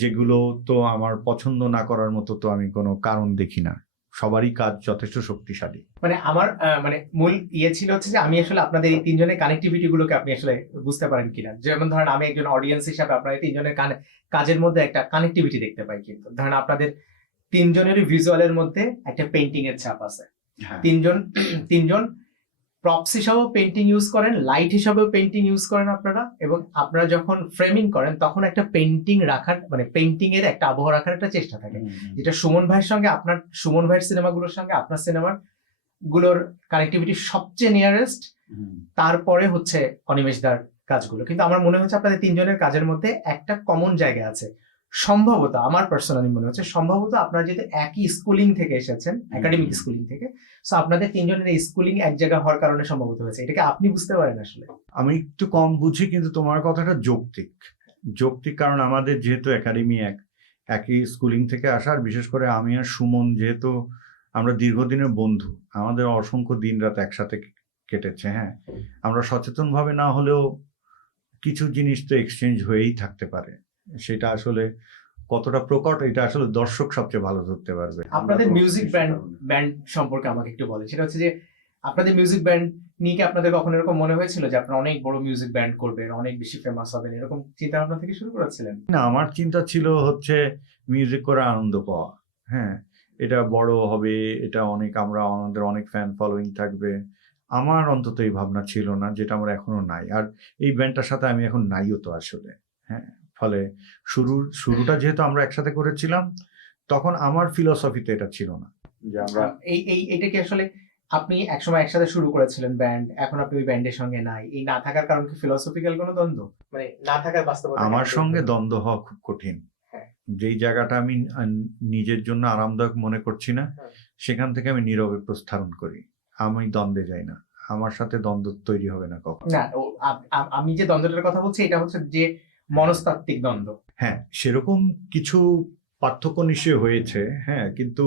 যেগুলো তো আমার পছন্দ না করার মতো তো আমি কোনো কারণ দেখি না। সবারই কাজ যথেষ্ট শক্তিশালী। মানে আমার মূল ছিল হচ্ছে যে আমি আসলে আপনাদের এই 3জনের কানেক্টিভিটি গুলোকে আপনি আসলে বুঝতে পারেন কিনা। যেমন ধরেন আমি একজন অডিয়েন্স হিসাবে আপনাদের 3জনের কাজের মধ্যে একটা কানেক্টিভিটি দেখতে পাই, কিন্তু ধরেন আপনাদের 3জনেরই ভিজুয়ালের মধ্যে একটা পেইন্টিং এর ছাপ আছে। 3জন প্রপস হিসাবেও পেন্টিং ইউজ করেন, লাইট হিসাবেও পেন্টিং ইউজ করেন আপনারা, এবং আপনারা যখন ফ্রেমিং করেন তখন একটা পেন্টিং রাখার মানে পেন্টিং এর একটা আবহাওয়া রাখার একটা চেষ্টা থাকে, যেটা সুমন ভাইয়ের সঙ্গে আপনার, সুমন ভাইয়ের সিনেমাগুলোর সঙ্গে আপনার সিনেমার গুলোর কানেক্টিভিটি সবচেয়ে নিয়ারেস্ট, তারপরে হচ্ছে অনিমেষ দার কাজগুলো। কিন্তু আমার মনে হচ্ছে আপনাদের তিনজনের কাজের মধ্যে একটা কমন জায়গা আছে, সম্ভবত আমার পার্সোনালি মনে হচ্ছে সম্ভবত আপনারা যেহেতু একই স্কুলিং থেকে এসেছেন, একাডেমিক স্কুলিং থেকে, সো আপনাদের তিনজনের এই স্কুলিং এক জায়গা হওয়ার কারণে সম্ভবত হয়েছে। এটাকে আপনি বুঝতে পারেন আসলে? আমি একটু কম বুঝি, কিন্তু তোমার কথাটা যৌক্তিক। কারণ আমাদের যেহেতু একাডেমি একই স্কুলিং থেকে আসার, বিশেষ করে আমি আর সুমন যেহেতু আমরা দীর্ঘদিনের বন্ধু, আমাদের অসংখ্য দিন রাত একসাথে কেটেছে। হ্যাঁ, আমরা সচেতনভাবে না হলেও কিছু জিনিস তো এক্সচেঞ্জ হয়েই থাকতে পারে। সেটা আসলে কতটা প্রকট, এটা আসলে দর্শক সবচেয়ে ভালো ধরতে পারবে। আপনাদের মিউজিক ব্যান্ড সম্পর্কে আমাকে একটু বলেন। সেটা হচ্ছে যে আপনাদের মিউজিক ব্যান্ড নিয়ে কি আপনাদের কখনো এরকম মনে হয়েছিল যে আপনারা অনেক বড় মিউজিক ব্যান্ড করবেন, অনেক বেশি ফেমাস হবেন, এরকম চিন্তা ভাবনা থেকে শুরু করেছিলেন? না, আমার চিন্তা ছিল হচ্ছে মিউজিক করে আনন্দ পাওয়া। হ্যাঁ, এটা বড় হবে, এটা আমাদের অনেক ফ্যান ফলোইং থাকবে। আমার অন্তত এই ভাবনা ছিল না, যেটা আমার এখনো নাই। আর এই ব্যান্ডটার সাথে আমি এখন নাইও তো আসলে। হ্যাঁ, ফলে শুরুটা যেহেতু আমরা একসাথে করেছিলাম, তখন আমার ফিলোসফিতে এটা ছিল না যে আমরা এটা কি আসলে আপনি একসময় একসাথে শুরু করেছিলেন ব্যান্ড, এখন আপনি ওই ব্যান্ডের সঙ্গে নাই, এই না থাকার কারণ কি ফিলোসফিক্যাল কোনো দ্বন্দ্ব, মানে না থাকার বাস্তবতা? আমার সঙ্গে দ্বন্দ্ব হওয়া খুব কঠিন। হ্যাঁ। যেই জায়গাটা আমি নিজের জন্য আরামদায়ক মনে করছি না, সেখান থেকে আমি নীরবে প্রস্থান করি। আমি দ্বন্দ্বে যাই না, আমার সাথে দ্বন্দ্ব তৈরি হবে না কখনো। না, আমি যে দ্বন্দ্বটার কথা বলছি এটা হচ্ছে যে মনস্তাত্ত্বিক দ্বন্দ্ব। হ্যাঁ, সেরকম কিছু পার্থক্য নিশ্চয়ই হয়েছে। হ্যাঁ, কিন্তু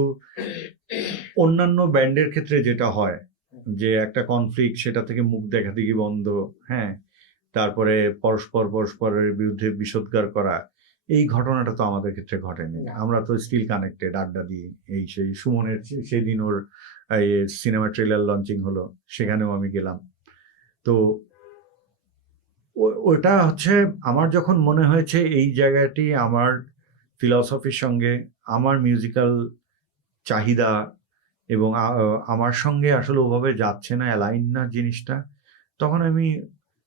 অন্যান্য ব্যান্ডের ক্ষেত্রে যেটা হয় যে একটা কনফ্লিক্ট, সেটা থেকে মুখ দেখাদেখি বন্ধ, হ্যাঁ, তারপরে পরস্পরের বিরুদ্ধে বিষোদ্গার করা, এই ঘটনাটা তো আমাদের ক্ষেত্রে ঘটেনি। আমরা তো স্টিল কানেক্টেড, আড্ডা দিই। সেই সুমনের সেদিন ওর সিনেমা ট্রেলার লঞ্চিং হলো, সেখানেও আমি গেলাম। তো ওটা হচ্ছে আমার যখন মনে হয়েছে এই জায়গাটি আমার ফিলসফির সঙ্গে, আমার মিউজিক্যাল চাহিদা এবং আমার সঙ্গে আসলে ওভাবে যাচ্ছে না, অ্যালাইন না জিনিসটা, তখন আমি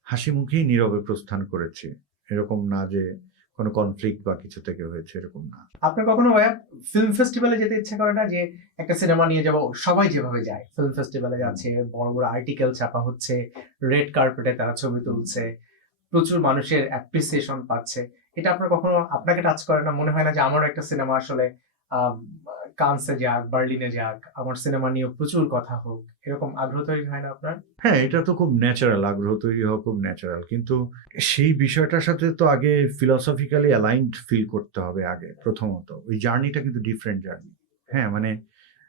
হাসি মুখেই নীরবে প্রস্থান করেছি। এরকম না যে কোনো কনফ্লিক্ট বা কিছু থেকে হয়েছে, এরকম না। আপনার কখনো ভাইয়া ফিল্ম ফেস্টিভ্যালে যেতে ইচ্ছা করে না, যে একটা সিনেমা নিয়ে যাবো, সবাই যেভাবে যায় ফিল্ম ফেস্টিভ্যালে যাচ্ছে, বড় বড় আর্টিকেল ছাপা হচ্ছে, রেড কার্পেটে তারা ছবি তুলছে, প্রচুর মানুষের অ্যাপ্রিসিয়েশন পাচ্ছে, এটা আপনার কখনো আপনাকে টাচ করে না? মনে হয় না যে আমারও একটা সিনেমা আসলে কানসে যাক, বার্লিনে যাক, আমার সিনেমা নিয়ে প্রচুর কথা হোক, এরকম আগ্রহ তৈরি হয় না আপনার? হ্যাঁ, এটা তো খুব ন্যাচারাল, আগ্রহ তৈরি হওয়া খুব ন্যাচারাল, কিন্তু সেই বিষয়টার সাথে তো আগে ফিলসফিক্যালি অ্যালাইনড ফিল করতে হবে আগে প্রথমত। ওই জার্নিটা কিন্তু ডিফারেন্ট জার্নি। হ্যাঁ, মানে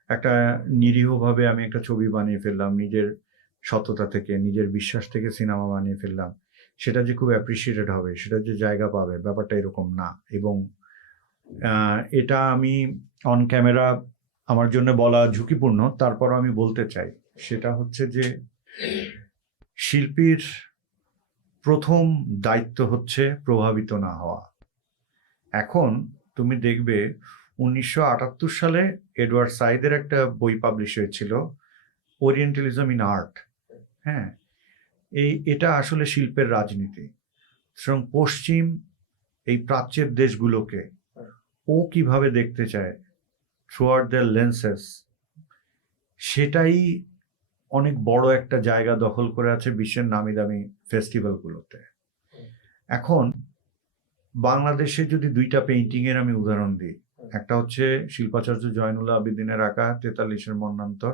একটা নিরীহভাবে আমি একটা ছবি বানিয়ে ফেললাম, নিজের সততা থেকে, নিজের বিশ্বাস থেকে সিনেমা বানিয়ে ফেললাম, সেটা যে খুব অ্যাপ্রিসিয়েটেড হবে, সেটা যে জায়গা পাবে, ব্যাপারটা এরকম না। এবং এটা আমি অন ক্যামেরা আমার জন্য বলা ঝুঁকিপূর্ণ, তারপরও আমি বলতে চাই, সেটা হচ্ছে যে শিল্পীর প্রথম দায়িত্ব হচ্ছে প্রভাবিত না হওয়া। এখন তুমি দেখবে 1978 সালে এডওয়ার্ড সাইদের একটা বই পাবলিশ হয়েছিল, ওরিয়েন্টালিজম ইন আর্ট। হ্যাঁ, এটা আসলে শিল্পের রাজনীতি, এবং পশ্চিম এই প্রাচ্যের দেশগুলোকে ও কিভাবে দেখতে চায় থ্রুআউট দেয়ার লেন্সেস, সেটাই অনেক বড় একটা জায়গা দখল করে আছে বিশ্বের নামি দামি ফেস্টিভ্যালগুলোতে। এখন বাংলাদেশে যদি দুইটা পেইন্টিং এর আমি উদাহরণ দিই, একটা হচ্ছে শিল্পাচার্য জয়নুল আবেদিনের আঁকা 43-এর মন্বন্তর,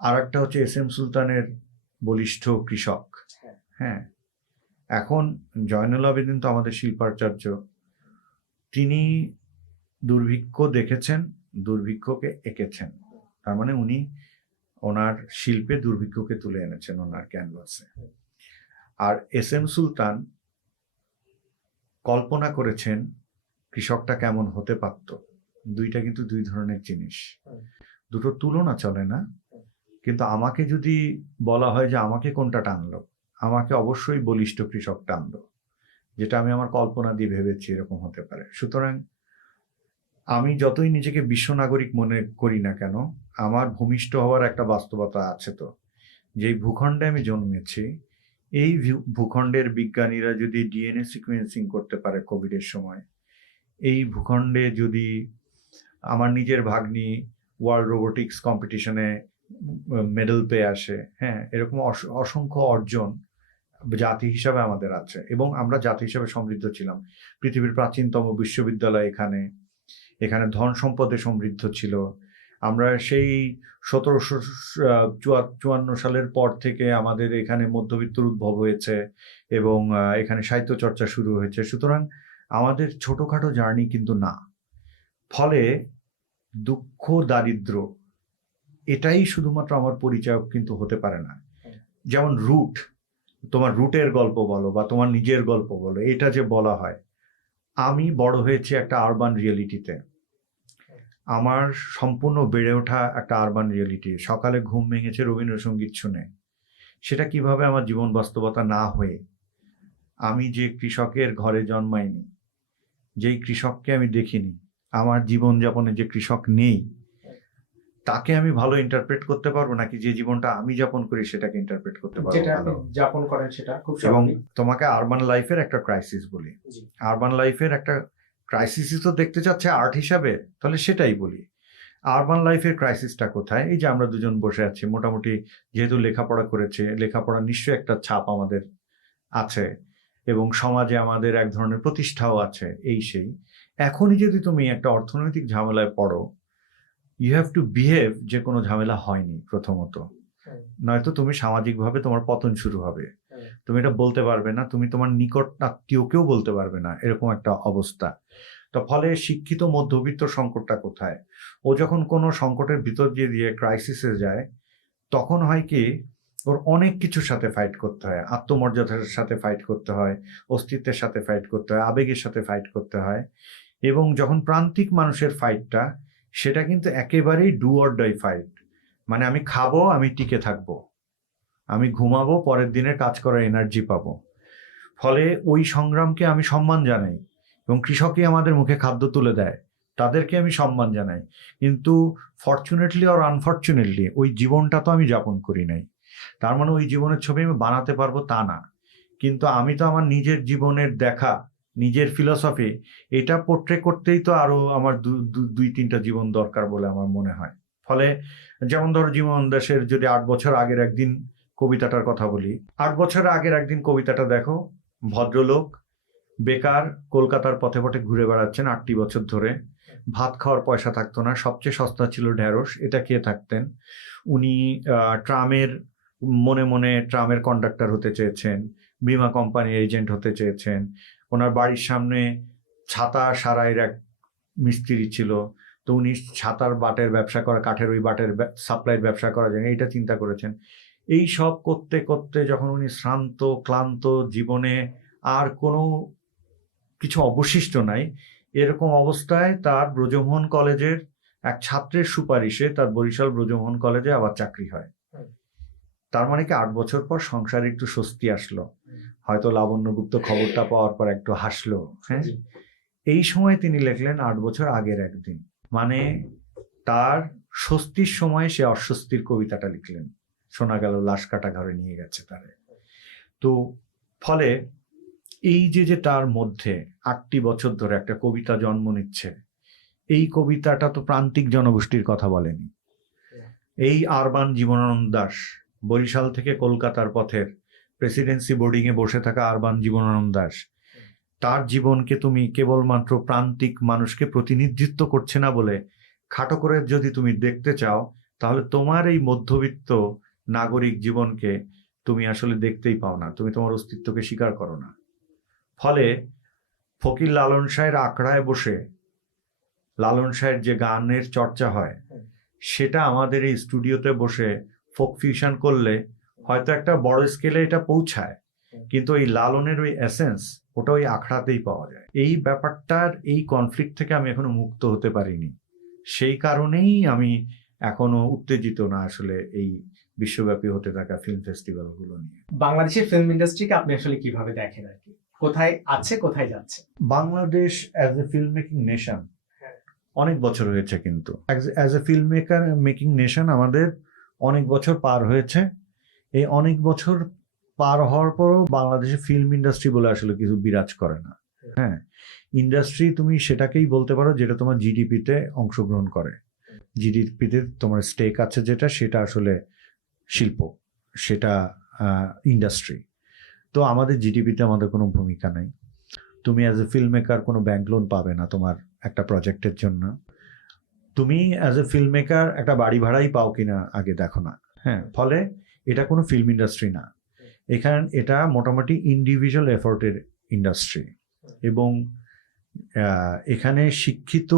আর একটা হচ্ছে এস এম সুলতানের বলিষ্ঠ কৃষক। হ্যাঁ, এখন জয়নুল আবেদিন তো আমাদের শিল্পাচার্য, তিনি দুর্ভিক্ষ দেখেছেন, দুর্ভিক্ষকে এঁকেছেন, তার মানে উনি ওনার শিল্পে দুর্ভিক্ষকে তুলে এনেছেন ওনার ক্যানভাসে। আর এস এম সুলতান কল্পনা করেছেন কৃষকটা কেমন হতে পারত। দুইটা কিন্তু দুই ধরনের জিনিস, দুটো তুলনা চলে না। কিন্তু আমাকে যদি বলা হয় যে আমাকে কোনটা টানলো, আমাকে অবশ্যই বলিষ্ঠ কৃষক টানলো, যেটা আমি আমার কল্পনা দিয়ে ভেবেছি এরকম হতে পারে। সুতরাং আমি যতই নিজেকে বিশ্ব নাগরিক মনে করি না কেন, আমার ভূমিষ্ঠ হওয়ার একটা বাস্তবতা আছে। তো যেই ভূখণ্ডে আমি জন্মেছি, এই ভূখণ্ডের বিজ্ঞানীরা যদি ডিএনএ সিকোয়েন্সিং করতে পারে কোভিডের সময়, এই ভূখণ্ডে যদি আমার নিজের ভাগ্নি ওয়ার্ল্ড রোবোটিক্স কম্পিটিশনে মেডেল পেয়ে আসে, হ্যাঁ, এরকম অসংখ্য অর্জন জাতি হিসাবে আমাদের আছে, এবং আমরা জাতি হিসাবে সমৃদ্ধ ছিলাম। পৃথিবীর প্রাচীনতম বিশ্ববিদ্যালয় এখানে, এখানে ধন সম্পদে সমৃদ্ধ ছিল। আমরা সেই 1754 সালের পর থেকে আমাদের এখানে মধ্যবিত্তর উদ্ভব হয়েছে, এবং এখানে সাহিত্য চর্চা শুরু হয়েছে। সুতরাং আমাদের ছোটখাটো জার্নি কিন্তু না। ফলে দুঃখ দারিদ্র এটাই শুধুমাত্র আমার পরিচয় কিন্তু হতে পারে না। যেমন রুট, তোমার রুটের গল্প বলো বা তোমার নিজের গল্প বলো, এটা যে বলা হয়, আমি বড় হয়েছি একটা আরবান রিয়েলিটিতে। আমার সম্পূর্ণ বেড়ে ওঠা একটা আরবান রিয়েলিটি। সকালে ঘুম ভেঙেছে রবীন্দ্রসঙ্গীত শুনে। সেটা কিভাবে আমার জীবন বাস্তবতা না হয়ে, আমি যে কৃষকের ঘরে জন্মাইনি, যেই কৃষককে আমি দেখিনি, আমার জীবনযাপনে যে কৃষক নেই, তাকে আমি ভালো ইন্টারপ্রেট করতে পারবো নাকি যে জীবনটা আমি যাপন করি সেটাকে ইন্টারপ্রেট করতে পারবো যেটা আপনি ভালো? যাপন করেন সেটা খুব এবং স্বাভাবিক। তোমাকে আরবান লাইফের একটা ক্রাইসিস বলি। জি। আরবান লাইফের একটা ক্রাইসিসই তো দেখতে চাচ্ছে আর্ট হিসাবে, তাহলে সেটাই বলি। আরবান লাইফের ক্রাইসিসটা কোথায়? এই যে আমরা দুজন বসে আছি, মোটামুটি যেহেতু লেখাপড়া করেছে, লেখাপড়া নিশ্চয়ই একটা ছাপ আমাদের আছে, এবং সমাজে আমাদের এক ধরনের প্রতিষ্ঠাও আছে, এই সেই। এখনই যদি তুমি একটা অর্থনৈতিক ঝামেলায় পড়ো, ইউ হ্যাভ টু বিহেভ যে কোনো ঝামেলা হয়নি প্রথমত, নয়তো তুমি সামাজিকভাবে তোমার পতন শুরু হবে। তুমি এটা বলতে পারবে না, তুমি তোমার নিকট আত্মীয়কেও বলতে পারবে না, এরকম একটা অবস্থা। তো ফলে শিক্ষিত মধ্যবিত্ত সংকটটা কোথায়? ও যখন কোনো সংকটের ভিতর দিয়ে ক্রাইসিসে যায়, তখন হয় কি, ওর অনেক কিছুর সাথে ফাইট করতে হয়। আত্মমর্যাদার সাথে ফাইট করতে হয়, অস্তিত্বের সাথে ফাইট করতে হয়, আবেগের সাথে ফাইট করতে হয়। এবং যখন প্রান্তিক মানুষের ফাইটটা, সেটা কিন্তু একেবারেই ডু অর ডাই ফাইট। মানে আমি খাবো, আমি টিকে থাকবো, আমি ঘুমাবো, পরের দিনের কাজ করার এনার্জি পাবো। ফলে ওই সংগ্রামকে আমি সম্মান জানাই, এবং কৃষকই আমাদের মুখে খাদ্য তুলে দেয়, তাদেরকে আমি সম্মান জানাই। কিন্তু ফরচুনেটলি অর আনফরচুনেটলি ওই জীবনটা তো আমি যাপন করি নাই। তার মানে ওই জীবনের ছবি আমি বানাতে পারবো তা না, কিন্তু আমি তো আমার নিজের জীবনের দেখা, নিজের ফিলসফি, এটা পোট্রে করতেই তো আরো আমার দুই তিনটা জীবন দরকার বলে আমার মনে হয়। ফলে যেমন ধরো জীবন দাসের যদি 8 বছর আগের একদিন কবিতাটার কথা বলি, 8 বছর আগের একদিন কবিতাটা দেখো। ভদ্রলোক বেকার কলকাতার পথে পথে ঘুরে বেড়াচ্ছেন 8টি বছর ধরে, ভাত খাওয়ার পয়সা থাকতো না, সবচেয়ে সস্তা ছিল ঢেঁড়স, এটা খেয়ে থাকতেন। উনি ট্রামের মনে মনে ট্রামের কন্ডাক্টর হতে চেয়েছেন, বিমা কোম্পানির এজেন্ট হতে চেয়েছেন। ওনার বাড়ির সামনে ছাতা সারাইয়ের এক মিস্ত্রি ছিল, তো উনি ছাতার বাটের ব্যবসা করা, কাঠের ওই বাটের সাপ্লাইয়ের ব্যবসা করা যায়, এইটা চিন্তা করেছেন। এই সব করতে করতে যখন উনি শ্রান্ত ক্লান্ত, জীবনে আর কোনো কিছু অবশিষ্ট নাই, এরকম অবস্থায় তার ব্রজমোহন কলেজের এক ছাত্রের সুপারিশে তার বরিশাল ব্রজমোহন কলেজে আবার চাকরি হয়। তার মানে কি 8 বছর পর সংসারে একটু স্বস্তি আসলো, হয়তো লাবণ্যগুপ্ত খবরটা পাওয়ার পর একটু হাসলো। হ্যাঁ, এই সময় তিনি লিখলেন 8 বছর আগের একদিন, মানে তার স্বস্তির সময় সে অস্বস্তির কবিতাটা লিখলেন। শোনা গেল লাশ কাটা ঘরে নিয়ে গেছে তারে। তো ফলে এই যে তার মধ্যে 8টি বছর ধরে একটা কবিতা জন্ম নিচ্ছে, এই কবিতাটা তো প্রান্তিক জনগোষ্ঠীর কথা বলেনি। এই আরবান জীবনানন্দ দাশ, বরিশাল থেকে কলকাতার পথের প্রেসিডেন্সি বোর্ডিংয়ে বসে থাকা আরবান জীবনানন্দ দাশ, তার জীবনকে তুমি কেবলমাত্র প্রান্তিক মানুষকে প্রতিনিধিত্ব করছে না বলে খাটো করে যদি তুমি দেখতে চাও, তাহলে তোমার এই মধ্যবিত্ত নাগরিক জীবনকে তুমি আসলে দেখতেই পাও না, তুমি তোমার অস্তিত্বকে স্বীকার করো না। ফলে ফকির লালন শাহের আখড়ায় বসে লালন শাহের যে গানের চর্চা হয়, সেটা আমাদের এই স্টুডিওতে বসে ফোক ফিউশন করলে হয়তো একটা বড় স্কেলে এটা পৌঁছায়, কিন্তু ওই লালনের ওই এসেন্স ওটা ওই আখড়াতেই পাওয়া যায়। এই ব্যাপারটার এই কনফ্লিক্ট থেকে আমি এখনো মুক্ত হতে পারিনি, সেই কারণেই আমি এখনো উত্তেজিত না আসলে এই বিশ্বব্যাপী হতে থাকা ফিল্ম ফেস্টিভ্যালগুলো নিয়ে। বাংলাদেশের ফিল্ম ইন্ডাস্ট্রিকে আপনি আসলে কিভাবে দেখেন আর কি, কোথায় আছে কোথায় যাচ্ছে? Bangladesh as a film making nation অনেক বছর হয়েছে, কিন্তু as a film making nation আমাদের অনেক বছর পার হয়েছে, এই অনেক বছর পার হওয়ার পরও বাংলাদেশে ফিল্ম ইন্ডাস্ট্রি বলে আসলে কিছু বিরাজ করে না। হ্যাঁ, ইন্ডাস্ট্রি তুমি সেটাকেই বলতে পারো যেটা তোমার জিডিপিতে অংশগ্রহণ করে। জিডিপিতে তোমার স্টেক আছে যেটা, সেটা আসলে শিল্প, সেটা ইন্ডাস্ট্রি। তো আমাদের জিডিপিতে আমাদের কোনো ভূমিকা নাই। তুমি অ্যাজ এ ফিল্ম মেকার কোনো ব্যাংক লোন পাবে না তোমার একটা প্রজেক্টের জন্য। তুমি অ্যাজ এ ফিল্ম মেকার একটা বাড়ি ভাড়াই পাও কিনা আগে দেখো না। হ্যাঁ, ফলে এটা কোনো ফিল্ম ইন্ডাস্ট্রি না, এটা মোটামুটি ইন্ডিভিজুয়াল এফোর্টের ইন্ডাস্ট্রি। এবং এখানে শিক্ষিত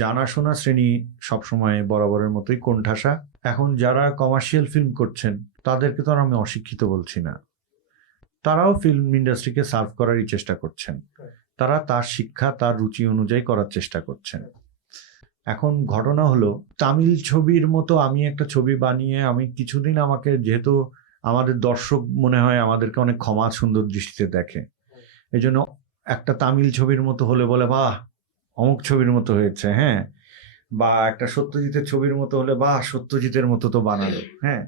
জানাশোনা শ্রেণী সবসময় বরাবরের মতোই কোণঠাসা। এখন যারা কমার্শিয়াল ফিল্ম করছেন তাদেরকে তো আর আমি অশিক্ষিত বলছি না, তারাও ফিল্ম ইন্ডাস্ট্রিকে সার্ভ করারই চেষ্টা করছেন। তারা তার শিক্ষা, তার রুচি অনুযায়ী করার চেষ্টা করছেন। এখন ঘটনা হলো, তামিল ছবির মতো আমি একটা ছবি বানিয়ে আমি কিছুদিন, আমাকে যেহেতু আমাদের দর্শক মনে হয় আমাদেরকে অনেক ক্ষমা সুন্দর দৃষ্টিতে দেখে, এই জন্য একটা তামিল ছবির মতো হলে বলে বাহ অমুক ছবির মতো হয়েছে। হ্যাঁ, বা একটা সত্যজিতের ছবির মতো হলে বাহ সত্যজিতের মতো তো বানালো। হ্যাঁ,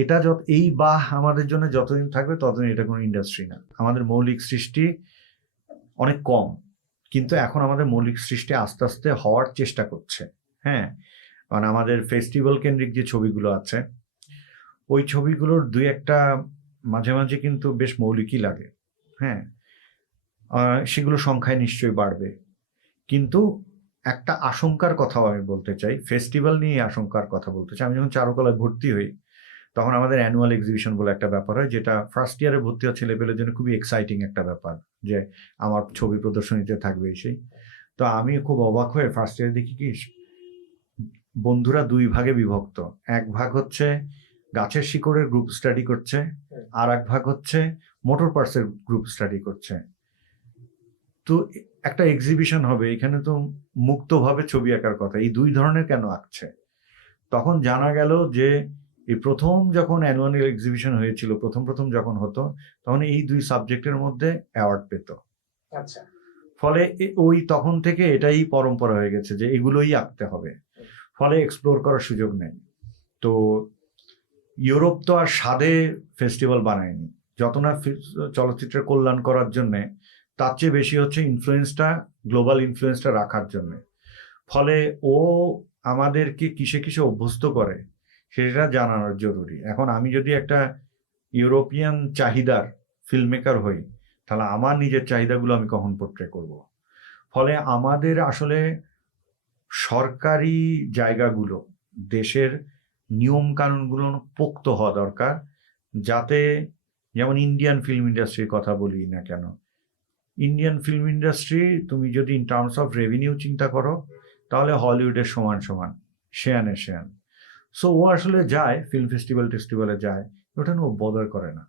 এটা এই বাহ আমাদের জন্য যতদিন থাকবে ততদিন এটা কোনো ইন্ডাস্ট্রি না। আমাদের মৌলিক সৃষ্টি অনেক কম, কিন্তু এখন আমাদের মৌলিক সৃষ্টি আস্তে আস্তে হওয়ার চেষ্টা করছে। হ্যাঁ, মানে আমাদের ফেস্টিভ্যাল কেন্দ্রিক যে ছবিগুলো আছে, ওই ছবিগুলোর দুই একটা মাঝে মাঝে কিন্তু বেশ মৌলিকই লাগে। হ্যাঁ, সেগুলো সংখ্যায় নিশ্চয়ই বাড়বে। কিন্তু একটা আশঙ্কার কথাও আমি বলতে চাই, ফেস্টিভ্যাল নিয়ে আশঙ্কার কথা বলতে চাই। আমি যখন চারুকলায় ভর্তি হই তখন আমাদের অ্যানুয়াল এক্সিবিশন বলে একটা ব্যাপার হয়, যেটা ফার্স্ট ইয়ারে ভর্তি হওয়া ছেলেপেলের জন্য খুবই এক্সাইটিং একটা ব্যাপার, যে আমার ছবি প্রদর্শনীতে থাকবে সেই। তো আমি খুব অবাক হয়ে ফার্স্ট ইয়ারে দেখি কি বন্ধুরা দুই ভাগে বিভক্ত। এক ভাগ হচ্ছে গাছের শিকড়ের গ্রুপ স্টাডি করছে, আর এক ভাগ হচ্ছে মোটর পার্টসের গ্রুপ স্টাডি করছে। তো একটা এক্সিবিশন হবে, এখানে তো মুক্তভাবে ছবি আঁকার কথা, এই দুই ধরনের কেন আঁকছে? তখন জানা গেল যে এই প্রথম যখন অ্যানুয়াল এক্সিবিশন হয়েছিল, প্রথম যখন হতো, তখন এই দুই সাবজেক্টের মধ্যে অ্যাওয়ার্ড পেত। আচ্ছা, ফলে ওই তখন থেকে এটাই পরম্পরা হয়ে গেছে যে এগুলোই আঁকতে হবে, ফলে এক্সপ্লোর করার সুযোগ নেই। তো ইউরোপ তো আর স্বাদে ফেস্টিভ্যাল বানায়নি, যত না চলচ্চিত্রের কল্যাণ করার জন্যে, তার চেয়ে বেশি হচ্ছে ইনফ্লুয়েন্সটা, গ্লোবাল ইনফ্লুয়েন্সটা রাখার জন্যে। ফলে ও আমাদেরকে কিসে কিসে অভ্যস্ত করে সেটা জানানোর জরুরি। এখন আমি যদি একটা ইউরোপিয়ান চাহিদার ফিল্ম মেকার হই, তাহলে আমার নিজের চাহিদাগুলো আমি কখন পোর্ট্রে করব? ফলে আমাদের আসলে সরকারি জায়গাগুলো, দেশের নিয়ম কানুনগুলো পোক্ত হওয়া দরকার, যাতে, যেমন ইন্ডিয়ান ফিল্ম ইন্ডাস্ট্রির কথা বলি না কেন, ইন্ডিয়ান ফিল্ম ইন্ডাস্ট্রি তুমি যদি ইন টার্মস অফ রেভিনিউ চিন্তা করো, তাহলে হলিউডের সমান সমান, শেয়ানে শেয়ান। সো ও আসলে যায় ফিল্ম টেস্টিভ্যালে যায়, ওটা নিয়ে ও বদার করে না।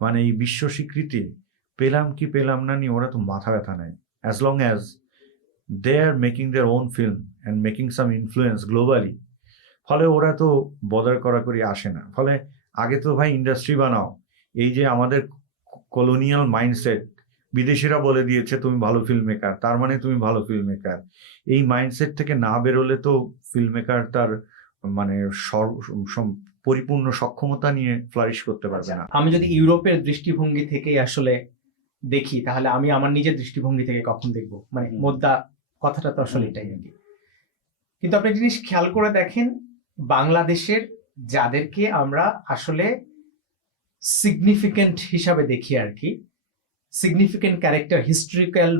মানে এই বিশ্ব স্বীকৃতি পেলাম কি পেলাম না নিয়ে ওরা তো মাথা ব্যথা নেই, as long as they are making their own film and making some influence globally. ফলে ওরা তো বদার করি আসে না। ফলে আগে তো ভাই ইন্ডাস্ট্রি বানাও। এই যে আমাদের কলোনিয়াল মাইন্ডসেট, বিদেশিরা বলে দিয়েছে তুমি ভালো ফিল্ম মেকার, তার মানে তুমি ভালো ফিল্ম মেকার, এই মাইন্ডসেট থেকে না বেরোলে তো ফিল্ম মেকার তার মানে পরিপূর্ণ সক্ষমতা নিয়ে ফ্লারিশ করতে পারবে না। আমি যদি ইউরোপের দৃষ্টিভঙ্গি থেকে আসলে দেখি, তাহলে আমি আমার নিজের দৃষ্টিভঙ্গি থেকে কখন দেখবো? মানে মোদ্দা কথাটা তো আসলে এটাই আর কি। কিন্তু আপনি জিনিস খেয়াল করে দেখেন, বাংলাদেশের যাদেরকে আমরা আসলে সিগনিফিকেন্ট হিসাবে দেখি আর কি, সিগনিফিকেন্ট ক্যারেক্টার, হিস্ট্রিক্যাল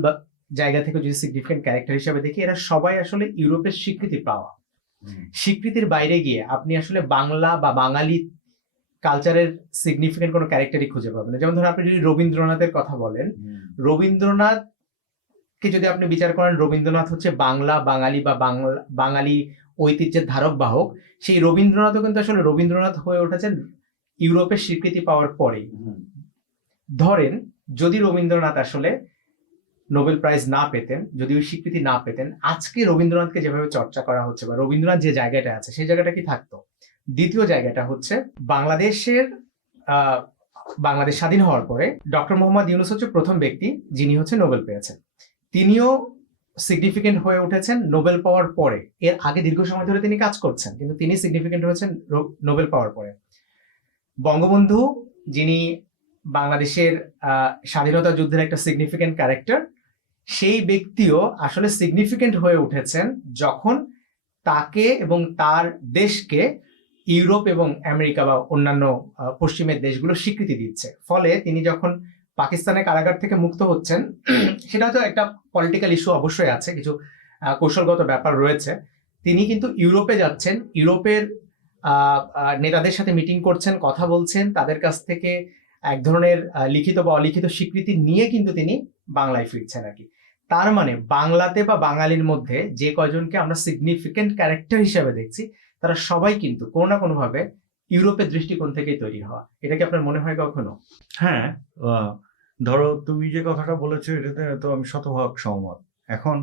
জায়গা থেকে যদি সিগনিফিকেন্ট ক্যারেক্টার হিসাবে দেখি, এরা সবাই আসলে ইউরোপের স্বীকৃতি পাওয়া। স্বীকৃতির বাইরে গিয়ে আপনি আসলে বাংলা বা বাঙালি কালচারের সিগনিফিকেন্ট কোনো ক্যারেক্টারই খুঁজে পাবেন না। যেমন ধরুন আপনি যদি রবীন্দ্রনাথের কথা বলেন, রবীন্দ্রনাথকে যদি আপনি বিচার করেন, রবীন্দ্রনাথ হচ্ছে বাংলা, বাঙালি বা বাঙালি ঐতিহ্যের ধারক বাহক। সেই রবীন্দ্রনাথও কিন্তু আসলে রবীন্দ্রনাথ হয়ে উঠেছেন ইউরোপের স্বীকৃতি পাওয়ার পরে। ধরেন যদি রবীন্দ্রনাথ আসলে নোবেল প্রাইজ না পেতেন, যদি ওই স্বীকৃতি না পেতেন, আজকে রবীন্দ্রনাথকে যেভাবে চর্চা করা হচ্ছে বা রবীন্দ্রনাথ যে জায়গাটা আছে সেই জায়গাটা কি থাকতো? দ্বিতীয় জায়গাটা হচ্ছে বাংলাদেশ স্বাধীন হওয়ার পরে ডক্টর মোহাম্মদ ইউনূস হচ্ছে প্রথম ব্যক্তি যিনি হচ্ছে নোবেল পেয়েছেন। তিনিও সিগনিফিকেন্ট হয়ে উঠেছেন নোবেল পাওয়ার পরে। এর আগে দীর্ঘ সময় ধরে তিনি কাজ করছেন, কিন্তু তিনি সিগনিফিকেন্ট হয়েছেন নোবেল পাওয়ার পরে। বঙ্গবন্ধু, যিনি বাংলাদেশের স্বাধীনতা যুদ্ধের একটা সিগনিফিকেন্ট ক্যারেক্টার, সেই ব্যক্তিও আসলে সিগনিফিকেন্ট হয়ে উঠেছেন যখন তাকে এবং তার দেশকে ইউরোপ এবং আমেরিকা বা অন্যান্য পশ্চিমের দেশগুলো স্বীকৃতি দিচ্ছে। ফলে তিনি যখন পাকিস্তানের কারাগার থেকে মুক্ত হচ্ছেন, সেটা তো একটা পলিটিক্যাল ইস্যু অবশ্যই আছে, কিছু কৌশলগত ব্যাপার রয়েছে। তিনি কিন্তু ইউরোপে যাচ্ছেন, ইউরোপের নেতাদের সাথে মিটিং করছেন, কথা বলছেন, তাদের কাছ থেকে এক ধরনের লিখিত বা অলিখিত স্বীকৃতি নিয়ে কিন্তু তিনি বাংলায় ফিরছেন আর কি। তার মানে বাংলাতে বা বাঙালির মধ্যে যে কয়জনকে আমরা সিগনিফিকেন্ট ক্যারেক্টার হিসেবে দেখছি, তারা সবাই কিন্তু কোনো না কোনোভাবে ইউরোপের দৃষ্টিকোণ থেকেই তৈরি হওয়া। এটা কি আপনার মনে হয় কখনো? হ্যাঁ, ধরো তুমি যে কথাটা বলেছো এটাতে তো আমি শতভাগ সহমত। এখন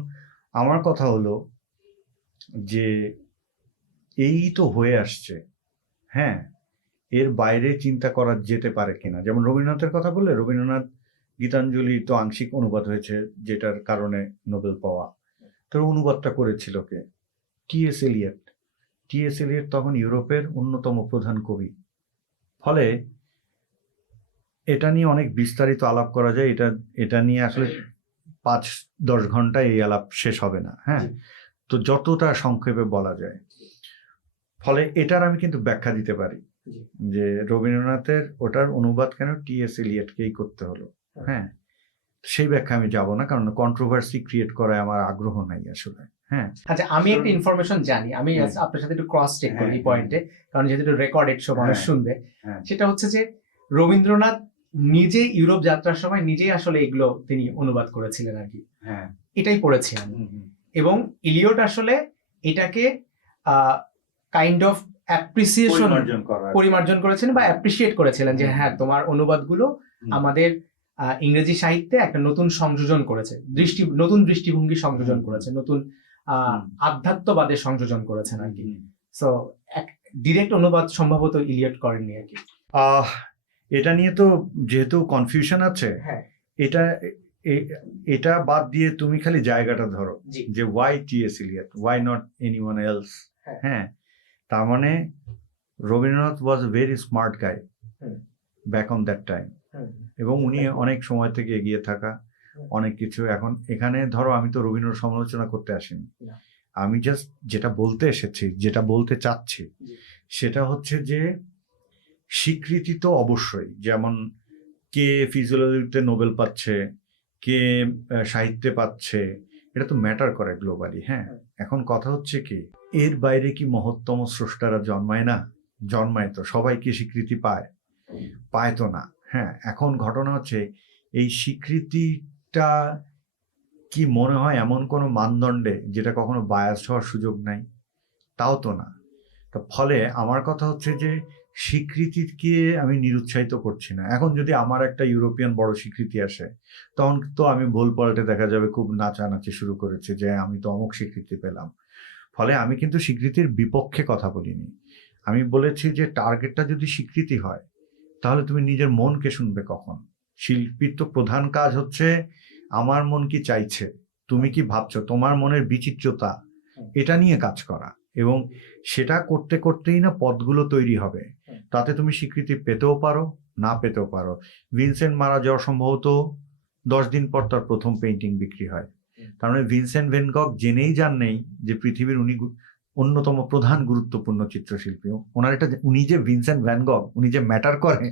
আমার কথা হলো যে এই তো হয়ে আসছে, হ্যাঁ, এর বাইরে চিন্তা করা যেতে পারে কিনা। যেমন রবীন্দ্রনাথের কথা বললে, রবীন্দ্রনাথ গীতাঞ্জলি তো আংশিক অনুবাদ হয়েছে, যেটার কারণে নোবেল পাওয়া। তার অনুবাদটা করেছিল কে? টি.এস. এলিয়ট। টি.এস. এলিয়ট তখন ইউরোপের অন্যতম প্রধান কবি। ফলে এটা নিয়ে অনেক বিস্তারিত আলাপ করা যায়। এটা নিয়ে আসলে 5-10 ঘন্টায় এই আলাপ শেষ হবে না। হ্যাঁ, তো যতটা সংক্ষেপে বলা যায়। ফলে এটার আমি কিন্তু ব্যাখ্যা দিতে পারি যে রবীন্দ্রনাথের ওটার অনুবাদ কেন টি.এস. এলিয়টকেই করতে হলো। হ্যাঁ, সেই ব্যাখ্যা আমি যাব না, কারণ কন্ট্রোভার্সি ক্রিয়েট করায় আমার আগ্রহ নাই আসলে। হ্যাঁ, আচ্ছা, আমি একটা ইনফরমেশন জানি, আমি আপনার সাথে একটু ক্রস চেক করি এই পয়েন্টে, কারণ যেহেতু রেকর্ডেড সব মানুষ শুনবে। সেটা হচ্ছে যে রবীন্দ্রনাথ নিজে ইউরোপ যাত্রার সময় নিজেই আসলে এগুলো তিনি অনুবাদ করেছিলেন আর কি। হ্যাঁ, এটাই পড়েছি আমি। এবং ইলিয়ট আসলে এটাকে কাইন্ড অফ অ্যাপ্রিসিয়েশন পরিমার্জন করেছেন বা অ্যাপ্রিসিয়েট করেছিলেন যে হ্যাঁ, তোমার অনুবাদগুলো আমাদের ইংরেজি সাহিত্যে একটা নতুন সংযোজন করেছে, নতুন দৃষ্টিভঙ্গি সংযোজন করেছে, নতুন আধ্যাত্মবাদের সংযোজন করেছেন আর কি। সো ডিরেক্ট অনুবাদ সম্ভবত ইলিয়ট করেননি আর কি। এটা নিয়ে তো যেহেতু কনফিউশন আছে, এটা বাদ দিয়ে তুমি খালি জায়গাটা ধরো যে why T S. Eliot, why not anyone else. হ্যাঁ, তার মানে Rabindranath was a very smart guy back on that time, এবং উনি অনেক সময় থেকে এগিয়ে থাকা অনেক কিছু। এখন এখানে ধরো আমি তো রবীন্দ্র সমালোচনা করতে আসিনি, আমি জাস্ট যেটা বলতে এসেছি, যেটা বলতে চাচ্ছি সেটা হচ্ছে যে স্বীকৃতি তো অবশ্যই, যেমন কে ফিজিওলজিতে নোবেল পাচ্ছে, কে সাহিত্যে পাচ্ছে, এটা তো ম্যাটার করে গ্লোবালি। হ্যাঁ, এখন কথা হচ্ছে কি, এর বাইরে কি মহত্তম স্রষ্টারা জন্মায় না? জন্মায় তো। সবাই কি স্বীকৃতি পায় তো না। হ্যাঁ, এখন ঘটনা হচ্ছে এই স্বীকৃতিটা কি মনে হয় এমন কোনো মানদণ্ডে যেটা কখনো বায়াসড হওয়ার সুযোগ নাই? তাও তো না। তো ফলে আমার কথা হচ্ছে যে স্বীকৃতিকে আমি নিরুৎসাহিত করছি না। এখন যদি আমার একটা ইউরোপিয়ান বড় স্বীকৃতি আসে, তখন তো আমি ভুল পাল্টে দেখা যাবে খুব নাচানাচি শুরু করেছে যে আমি তো অমুক স্বীকৃতি পেলাম। ফলে আমি কিন্তু স্বীকৃতির বিপক্ষে কথা বলিনি। আমি বলেছি যে টার্গেটটা যদি স্বীকৃতি হয়, তাহলে তুমি নিজের মনকে শুনবে কখন? শিল্পীর তো প্রধান কাজ হচ্ছে আমার মন কি চাইছে, তুমি কি ভাবছো, তোমার মনের বিচিত্রতা, এটা নিয়ে কাজ করা। এবং সেটা করতে করতেই না পথগুলো তৈরি হবে। তাতে তুমি স্বীকৃতি পেতেও পারো, না পেতেও পারো। ভিনসেন্ট মারা যাওয়া সম্ভবত 10 দিন পর তার প্রথম পেইন্টিং বিক্রি হয়। তার মানে ভিনসেন্ট ভ্যান গগ জেনেই যান নেই যে পৃথিবীর উনি অন্যতম প্রধান গুরুত্বপূর্ণ চিত্রশিল্পী। ওনার এটা, উনি যে ভিনসেন্ট ভ্যান গগ, উনি যে ম্যাটার করে,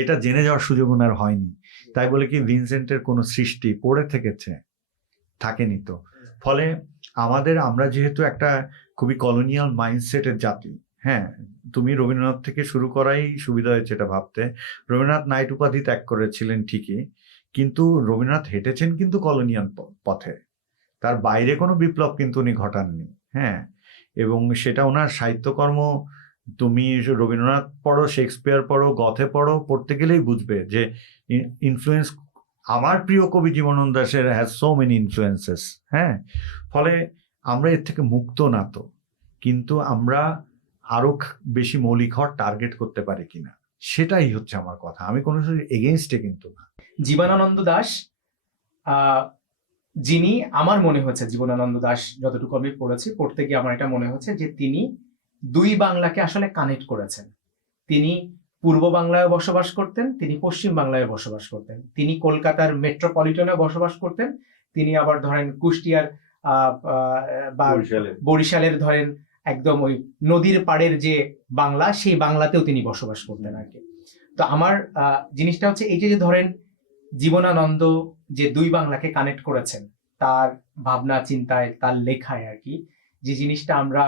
এটা জেনে যাওয়ার সুযোগ ওনার হয়নি। তাই বলে কি ভিনসেন্টের কোনো সৃষ্টি পড়ে থেকেছে? থাকেনি তো। ফলে আমরা যেহেতু একটা খুবই কলোনিয়াল মাইন্ডসেটের জাতি। হ্যাঁ, তুমি রবীন্দ্রনাথ থেকে শুরু করাই সুবিধা হয়েছে এটা ভাবতে। রবীন্দ্রনাথ নাইট উপাধি ত্যাগ করেছিলেন ঠিকই, কিন্তু রবীন্দ্রনাথ হেঁটেছেন কিন্তু কলোনিয়াল পথে। তার বাইরে কোনো বিপ্লব কিন্তু উনি ঘটাননি। হ্যাঁ, এবং সেটা ওনার সাহিত্যকর্ম, তুমি রবীন্দ্রনাথ পড়ো, শেক্সপিয়ার পড়ো, গথে পড়ো, পড়তে গেলেই বুঝবে যে ইনফ্লুয়েন্স। আমার প্রিয় কবি জীবনানন্দ দাশের হ্যাজ সো মেনি ইনফ্লুয়েন্সেস। হ্যাঁ, ফলে আমরা এর থেকে মুক্ত না তো, কিন্তু আমরা আরো বেশি মৌলিক হওয়ার টার্গেট করতে পারি কিনা, সেটাই হচ্ছে আমার কথা। আমি কোনো এগেইনস্টে কিন্তু না। জীবনানন্দ দাশ, যিনি আমার মনে হচ্ছে, জীবনানন্দ দাশ যতটুকু আমি পড়তে গিয়ে আমার এটা মনে হচ্ছে যে তিনি দুই বাংলাকে আসলে কানেক্ট করেছেন। তিনি পূর্ব বাংলায় বসবাস করতেন, তিনি পশ্চিম বাংলায় বসবাস করতেন, তিনি কলকাতার মেট্রোপলিটনে বসবাস করতেন, তিনি আবার ধরেন কুষ্টিয়ার বা বরিশালের ধরেন একদম ওই নদীর পাড়ের যে বাংলা, সেই বাংলাতেও তিনি বসবাস করতেন আর কি। তো আমার জিনিসটা হচ্ছে এই যে ধরেন জীবনানন্দ যে দুই বাংলাকে কানেক্ট করেছেন তার ভাবনা চিন্তায়, তার লেখায় আর কি, যে জিনিসটা আমরা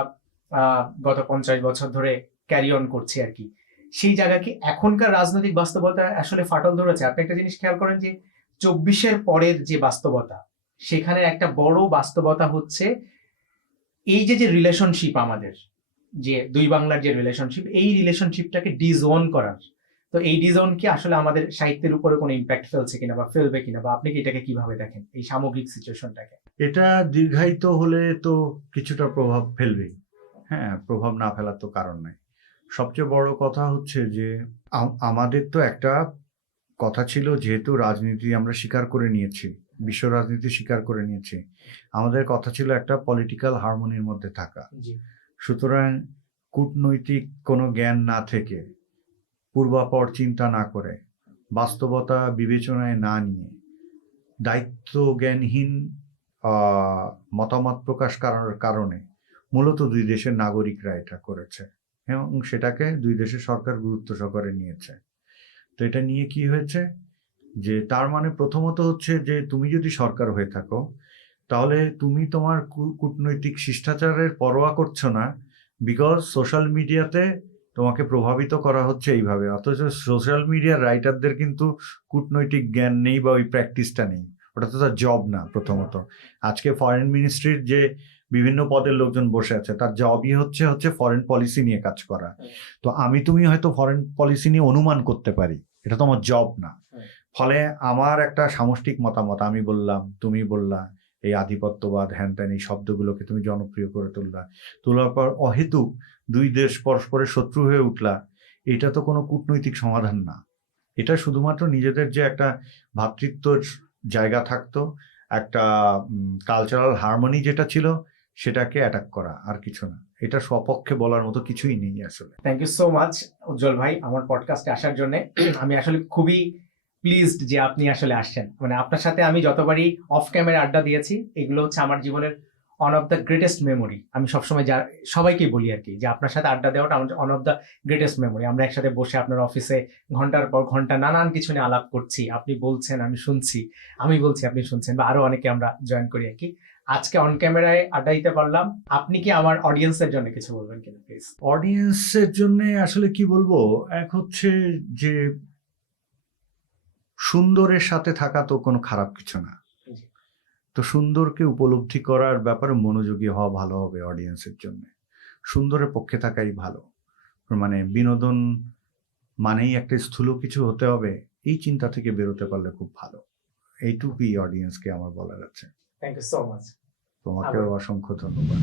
গত 50 বছর ধরে ক্যারি অন করছি আর কি, সেই জায়গাকে এখনকার রাজনৈতিক বাস্তবতা আসলে ফাটল ধরেছে। আপনি একটা জিনিস খেয়াল করেন যে 24-এর পরের যে বাস্তবতা, সেখানে একটা বড় বাস্তবতা হচ্ছে এই যে রিলেশনশিপ আমাদের, যে দুই বাংলার যে রিলেশনশিপ, এই রিলেশনশিপটাকে ডিজোন করার। তো এই ডিজোন কি আসলে আমাদের সাহিত্যের উপরে কোনো ইম্প্যাক্ট ফেলছে কিনা বা ফেলবে কিনা, বা আপনি কি এটাকে কিভাবে দেখেন এই সামগ্রিক সিচুয়েশনটাকে? এটা দীর্ঘায়িত হলে তো কিছুটা প্রভাব ফেলবেই। হ্যাঁ, প্রভাব না ফেলার তো কারণ নাই। সবচেয়ে বড় কথা হচ্ছে যে আমাদের তো একটা কথা ছিল, যেহেতু রাজনীতি আমরা স্বীকার করে নিয়েছি, বিশ্ব রাজনীতি স্বীকার করে নিয়েছি, আমাদের কথা ছিল একটা পলিটিক্যাল হারমোনির মধ্যে থাকা। সুতরাং কূটনৈতিক কোনো জ্ঞান না থেকে, পূর্বাপর চিন্তা না করে, বাস্তবতা বিবেচনায় না নিয়ে, দায়িত্ব জ্ঞানহীন মতামত প্রকাশ করার কারণে মূলত দুই দেশের নাগরিকরা এটা করেছে এবং সেটাকে দুই দেশের সরকার গুরুত্ব সহকারে নিয়েছে। তো এটা নিয়ে কি হয়েছে, যে তার মানে প্রথমত হচ্ছে যে তুমি যদি সরকার হয়ে থাকো, তাহলে তুমি তোমার কূটনৈতিক শিষ্টাচারের পরোয়া করছো না, বিকজ সোশ্যাল মিডিয়াতে তোমাকে প্রভাবিত করা হচ্ছে এইভাবে। অথচ সোশ্যাল মিডিয়ার রাইটারদের কিন্তু কূটনৈতিক জ্ঞান নেই বা ওই প্র্যাকটিসটা নেই, ওটা তো তার জব না। প্রথমত আজকে ফরেন মিনিস্ট্রির যে বিভিন্ন পদের লোকজন বসে আছে, তার জবই হচ্ছে ফরেন পলিসি নিয়ে কাজ করা। তো তুমি হয়তো ফরেন পলিসি নিয়ে অনুমান করতে পারি, এটা তো আমার জব না। ফলে আমার একটা সামষ্টিক মতামত, আমি বললাম, তুমি বললা, এই আধিপত্যবাদ হ্যান ত্যান এই শব্দগুলোকে তুমি জনপ্রিয় করে তোলার পর অহেতুক দুই দেশ পরস্পরের শত্রু হয়ে উঠলা, এটা তো কোনো কূটনৈতিক সমাধান না। এটা শুধুমাত্র নিজেদের যে একটা ভ্রাতৃত্বর জায়গা থাকতো, একটা কালচারাল হারমোনি যেটা ছিল, সেটাকে অ্যাটাক করা, আর কিছু না। এটা স্বপক্ষে বলার মতো কিছুই নেই আসলে। থ্যাংক ইউ সো মাচ উজ্জ্বল ভাই আমার পডকাস্টে আসার জন্য। আমি আসলে খুবই প্লিজড যে আপনি আসলে আসছেন। মানে আপনার সাথে আমি যতবারই অফ ক্যামেরা আড্ডা দিয়েছি, এগুলো হচ্ছে আমার জীবনের one of the greatest memory. আমি সবসময় সবাইকেই বলি আর কি, যে আপনার সাথে আড্ডা দেওয়াটা আমার one of the greatest memory. আমরা একসাথে বসে আপনার অফিসে ঘন্টার পর ঘন্টা নানান কিছু নিয়ে আলাপ করছি, আপনি বলছেন আমি শুনছি, আমি বলছি আপনি শুনছেন, বা আরো অনেকে আমরা জয়েন করি আর কি। আজকে অন ক্যামেরায় আড্ডা দিতে পারলাম। আপনি কি আমার অডিয়েন্সের জন্য কিছু বলবেন কিনা প্লিজ? অডিয়েন্সের জন্য আসলে কি বলবো, এক হচ্ছে যে সুন্দরের সাথে থাকা তো কোনো খারাপ কিছু না। তো সুন্দরকে উপলব্ধি করার ব্যাপারে মনোযোগী হওয়া ভালো হবে অডিয়েন্সের জন্য। সুন্দরের পক্ষে থাকাই ভালো। মানে বিনোদন মানেই একটা স্থূল কিছু হতে হবে, এই চিন্তা থেকে বেরোতে পারলে খুব ভালো। এইটুকুই অডিয়েন্সকে আমার বলার আছে। Thank you so much. তোমাকেও অসংখ্য ধন্যবাদ।